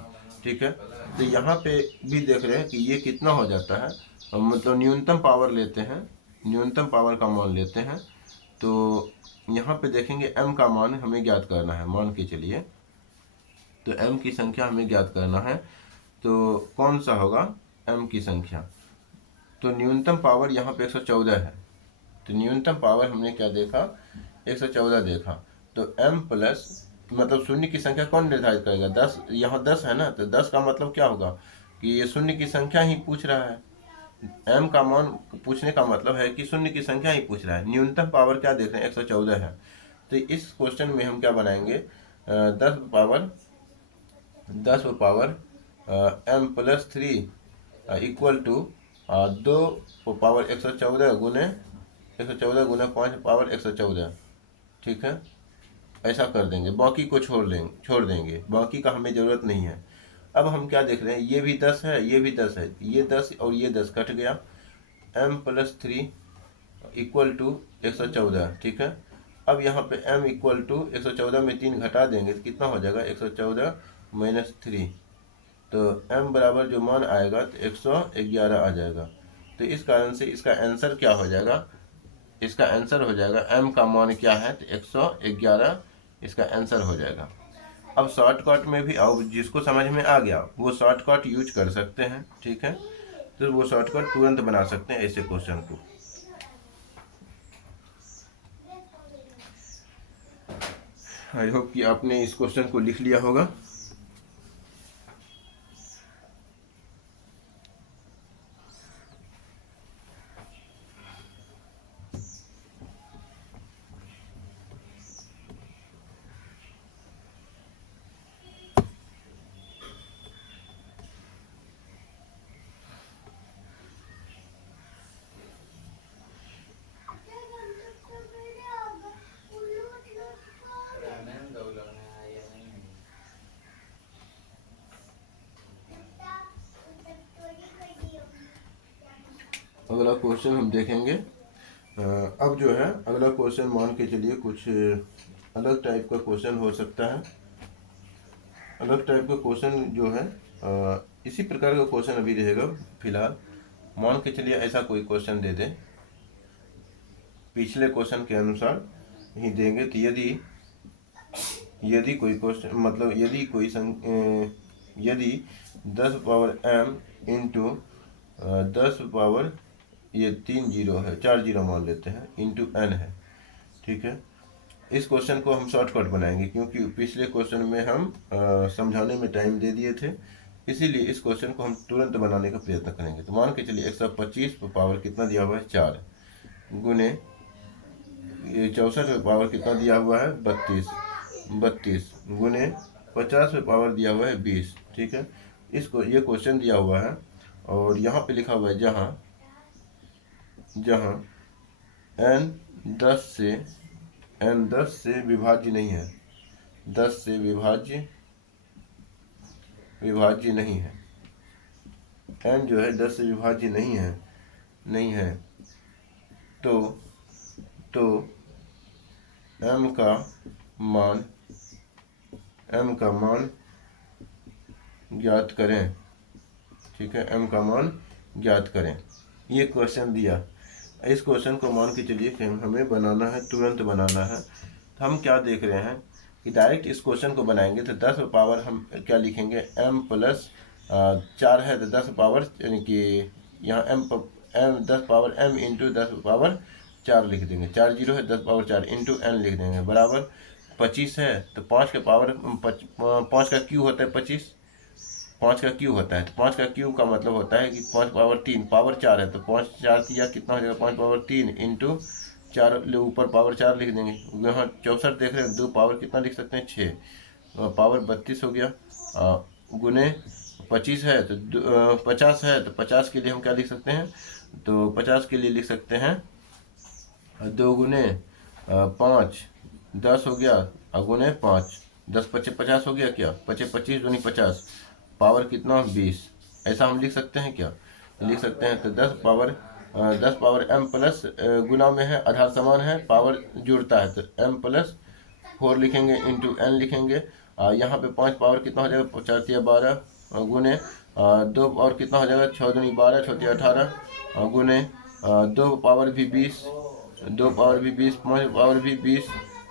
ठीक है, तो यहाँ पे भी देख रहे हैं कि ये कितना हो जाता है, मतलब न्यूनतम पावर लेते हैं, न्यूनतम पावर का मान लेते हैं। तो यहाँ पे देखेंगे m का मान हमें ज्ञात करना है, मान के चलिए, तो m की संख्या हमें ज्ञात करना है। तो कौन सा होगा m की संख्या, तो न्यूनतम पावर यहाँ पे 114 है, तो न्यूनतम पावर हमने क्या देखा, 114 देखा। तो m प्लस, मतलब शून्य की संख्या कौन निर्धारित करेगा, 10, यहाँ 10 है ना, तो 10 का मतलब क्या होगा कि ये शून्य की संख्या ही पूछ रहा है। m का मान पूछने का मतलब है कि शून्य की संख्या ही पूछ रहा है। न्यूनतम पावर क्या देख रहे हैं, 114 है। तो इस क्वेश्चन में हम क्या बनाएंगे, 10 power m+3 equal to 2 power 114 गुने 114 गुना 5 पावर 114। ठीक है, ऐसा कर देंगे, बाकी को छोड़ देंगे, बाकी का हमें ज़रूरत नहीं है। अब हम क्या देख रहे हैं, ये भी 10 है, ये भी 10 है, ये 10 और ये 10 कट गया, m+3 इक्वल टू 114। ठीक है, अब यहाँ पे m इक्वल टू 114 में 3 घटा देंगे तो कितना हो जाएगा, 114 - 3, तो m बराबर जो मान आएगा तो 111 आ जाएगा। तो इस कारण से इसका आंसर क्या हो जाएगा, इसका आंसर हो जाएगा, m का मान क्या है, तो 111 इसका आंसर हो जाएगा। अब शॉर्टकट में भी, अब जिसको समझ में आ गया वो शॉर्टकट यूज कर सकते हैं। ठीक है, तो वो शॉर्टकट तुरंत बना सकते हैं ऐसे क्वेश्चन को। आई होप कि आपने इस क्वेश्चन को लिख लिया होगा। अगला क्वेश्चन हम देखेंगे। अब जो है अगला क्वेश्चन मान के चलिए कुछ अलग टाइप का क्वेश्चन हो सकता है। अलग टाइप का क्वेश्चन जो है इसी प्रकार का क्वेश्चन अभी रहेगा फिलहाल। मान के चलिए ऐसा कोई क्वेश्चन दे दें, पिछले क्वेश्चन के अनुसार ही देंगे। तो यदि कोई क्वेश्चन, मतलब यदि 10 पावर m इंटू 10 पावर, ये 3 जीरो है, 4 जीरो मान लेते हैं, इंटू n है। ठीक है, इस क्वेश्चन को हम शॉर्टकट बनाएंगे क्योंकि पिछले क्वेश्चन में हम समझाने में टाइम दे दिए थे, इसीलिए इस क्वेश्चन को हम तुरंत बनाने का प्रयत्न करेंगे। तो मान के चलिए 125 पावर कितना दिया हुआ है 4, गुने ये 64 पावर कितना दिया हुआ है 32, गुने 50 पावर दिया हुआ है 20। ठीक है, इसको ये क्वेश्चन दिया हुआ है और यहाँ पे लिखा हुआ है जहाँ n 10 से विभाज्य नहीं है, 10 से विभाज्य नहीं है, n जो है 10 से विभाज्य नहीं है, तो m का मान ज्ञात करें। ठीक है, m का मान ज्ञात करें, ये क्वेश्चन दिया। इस क्वेश्चन को मान के चलिए कि हमें बनाना है, तुरंत बनाना है। तो हम क्या देख रहे हैं कि डायरेक्ट इस क्वेश्चन को बनाएंगे तो 10 पावर हम क्या लिखेंगे, m प्लस 4 है तो 10 पावर, यानी कि यहाँ m 10 power m into 10 power 4 लिख देंगे, 4 जीरो है 10 पावर 4 इंटू n लिख देंगे, बराबर 25 है। तो 5 के पावर 5 का क्यू होता है 25, 5 का क्यू होता है, तो 5 का क्यू का मतलब होता है कि 5 पावर 3, पावर 4 है तो 5 4 किया कितना हो जाएगा 5 पावर 3 इंटू 4, ऊपर पावर 4 लिख देंगे। यहाँ 64 देख रहे हैं, 2 पावर कितना लिख सकते हैं 6, पावर 32 हो गया, गुने 25 है तो 50 है तो 50 के लिए हम क्या लिख सकते हैं, तो 50 के लिए लिख सकते हैं 2 गुने 5, 10 हो गया, गुने 5, 10 पचे 50 हो गया, क्या 25 दूनी 50, पावर कितना 20, ऐसा हम लिख सकते हैं, क्या लिख सकते हैं। तो 10 पावर m प्लस गुना में है, आधार समान है, पावर जुड़ता है तो m प्लस 4 लिखेंगे इंटू n लिखेंगे। यहाँ पे 5 पावर कितना हो जाएगा 4 तिया 12, गुने 2 पावर कितना हो जाएगा 6 दूनी 12, 6 तिया 18, गुने 2 पावर भी 20, 2 पावर भी 20, 5 पावर भी 20,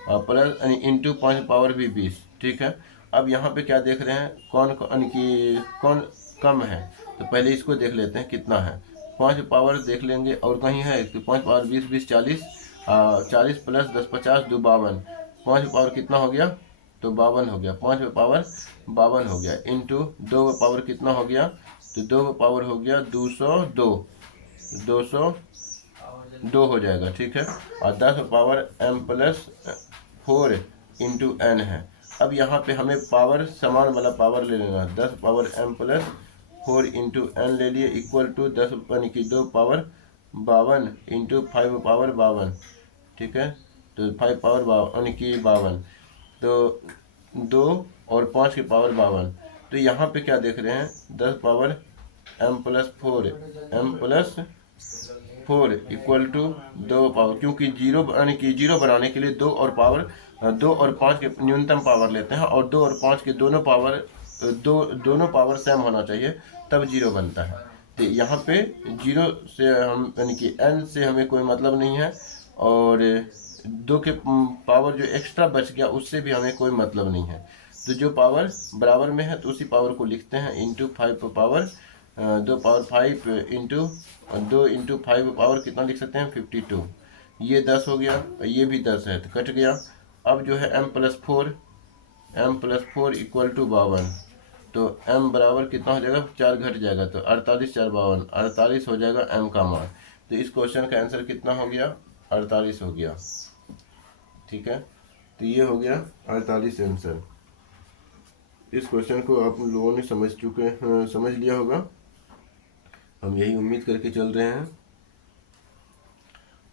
प्लस यानी इंटू 5 पावर भी 20। ठीक है, अब यहाँ पे क्या देख रहे हैं, कौन कम है, तो पहले इसको देख लेते हैं कितना है। 5 पावर देख लेंगे और कहीं है तो 5 पावर 20, 20 40, 40 प्लस 10 50, 2 52, 5 पावर कितना हो गया तो 52 हो गया, 5 पावर 52 हो गया, इंटू 2 पावर कितना हो गया, तो 2 पावर हो गया 202 हो जाएगा। ठीक है, और 10 power m plus 4 into n है। अब यहाँ पे हमें पावर समान वाला पावर ले लेना, 10 power m plus 4 into n ले लिए, इक्वल टू 10 यानी कि 2 पावर 52 इंटू 5 पावर 52। ठीक है, तो 5 पावर 52 यानी कि 52, तो 2 और 5 की पावर 52। तो यहाँ पे क्या देख रहे हैं, 10 power m plus 4 equal to 2 power, क्योंकि जीरो यानी कि जीरो बनाने के लिए 2 और पावर 2 और 5 के न्यूनतम पावर लेते हैं, और 2 और 5 के दोनों पावर सेम होना चाहिए, तब जीरो बनता है। तो यहाँ पे जीरो से हम यानी कि n से हमें कोई मतलब नहीं है, और 2 के पावर जो एक्स्ट्रा बच गया उससे भी हमें कोई मतलब नहीं है। तो जो पावर बराबर में है तो उसी पावर को लिखते हैं, into 5 power 2 power 5 into 2 into 5 power कितना लिख सकते हैं 52, ये 10 हो गया, ये भी 10 है तो कट गया। अब जो है m प्लस 4 इक्वल टू 52, तो m बराबर कितना हो जाएगा 4 घट जाएगा, तो 48 4 52, 48 हो जाएगा m का मान। तो इस क्वेश्चन का आंसर कितना हो गया 48 हो गया। ठीक है, तो ये हो गया 48 आंसर। इस क्वेश्चन को आप लोगों ने समझ लिया होगा, हम यही उम्मीद करके चल रहे हैं।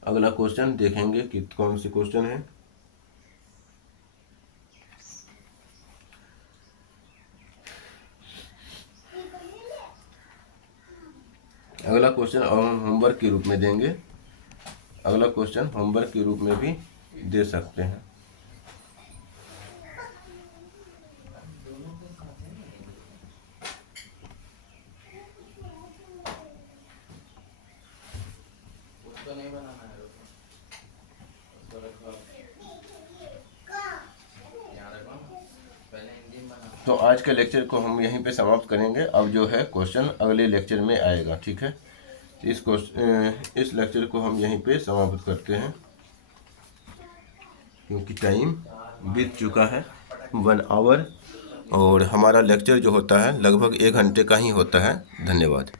अगला क्वेश्चन देखेंगे कि कौन से क्वेश्चन है। अगला क्वेश्चन और हम होमवर्क के रूप में देंगे, अगला क्वेश्चन होमवर्क के रूप में भी दे सकते हैं। नहीं बनाना है, उसको रखो यहाँ रखो, पहले इंजन बना। तो आज के लेक्चर को हम यहीं पे समाप्त करेंगे। अब जो है क्वेश्चन अगले लेक्चर में आएगा, ठीक है। इस लेक्चर को हम यहीं पे समाप्त करते हैं, क्योंकि टाइम बीत चुका है 1 आवर, और हमारा लेक्चर जो होता है लगभग 1 घंटे का ही होता है। धन्यवाद।